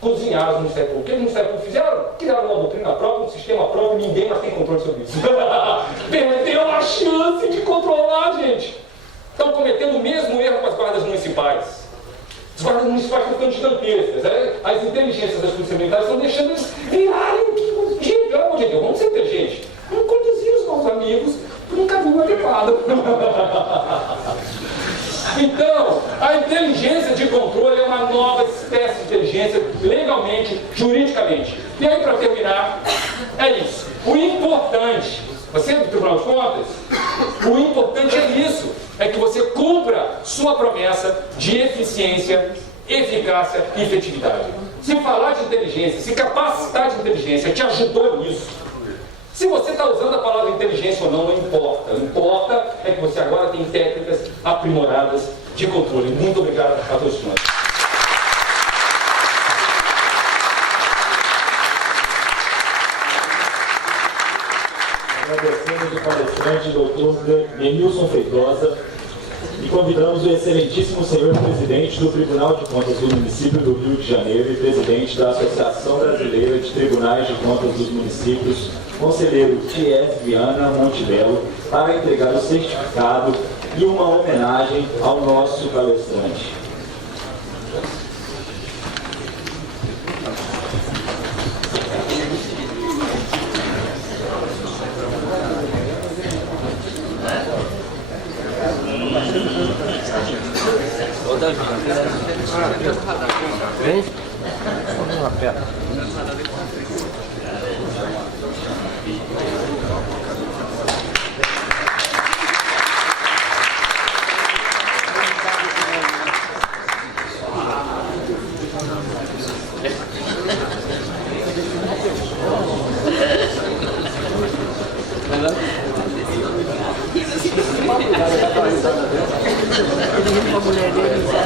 Cozinharam o Ministério Público. O que o Ministério Público fizeram? Criaram uma doutrina própria, um sistema próprio, ninguém mais tem controle sobre isso. Perdeu a chance de controlar, gente. Estão cometendo o mesmo erro com as guardas municipais. As guardas municipais estão ficando gigantescas. As inteligências das polícias militares estão deixando eles virarem. Gente, pelo amor de Deus, vamos ser inteligentes. Vamos conduzir os nossos amigos por um caminho adequado. Então, a inteligência de controle é uma nova espécie de inteligência, legalmente, juridicamente. E aí, para terminar, é isso. O importante, você é do Tribunal de Contas, o importante é isso, é que você cumpra sua promessa de eficiência, eficácia e efetividade. Se falar de inteligência, se capacitar de inteligência te ajudou nisso. Se você está usando a palavra inteligência ou não, não importa. O que importa é que você agora tem técnicas aprimoradas de controle. Muito obrigado a todos nós. Agradecemos o palestrante, Dr. Denilson Feitosa, e convidamos o excelentíssimo senhor presidente do Tribunal de Contas do município do Rio de Janeiro e presidente da Associação Brasileira de Tribunais de Contas dos Municípios, conselheiro Ties Viana Montebello, para entregar o certificado e uma homenagem ao nosso palestrante. Vem. Vamos lá, pera. A mulher dele já...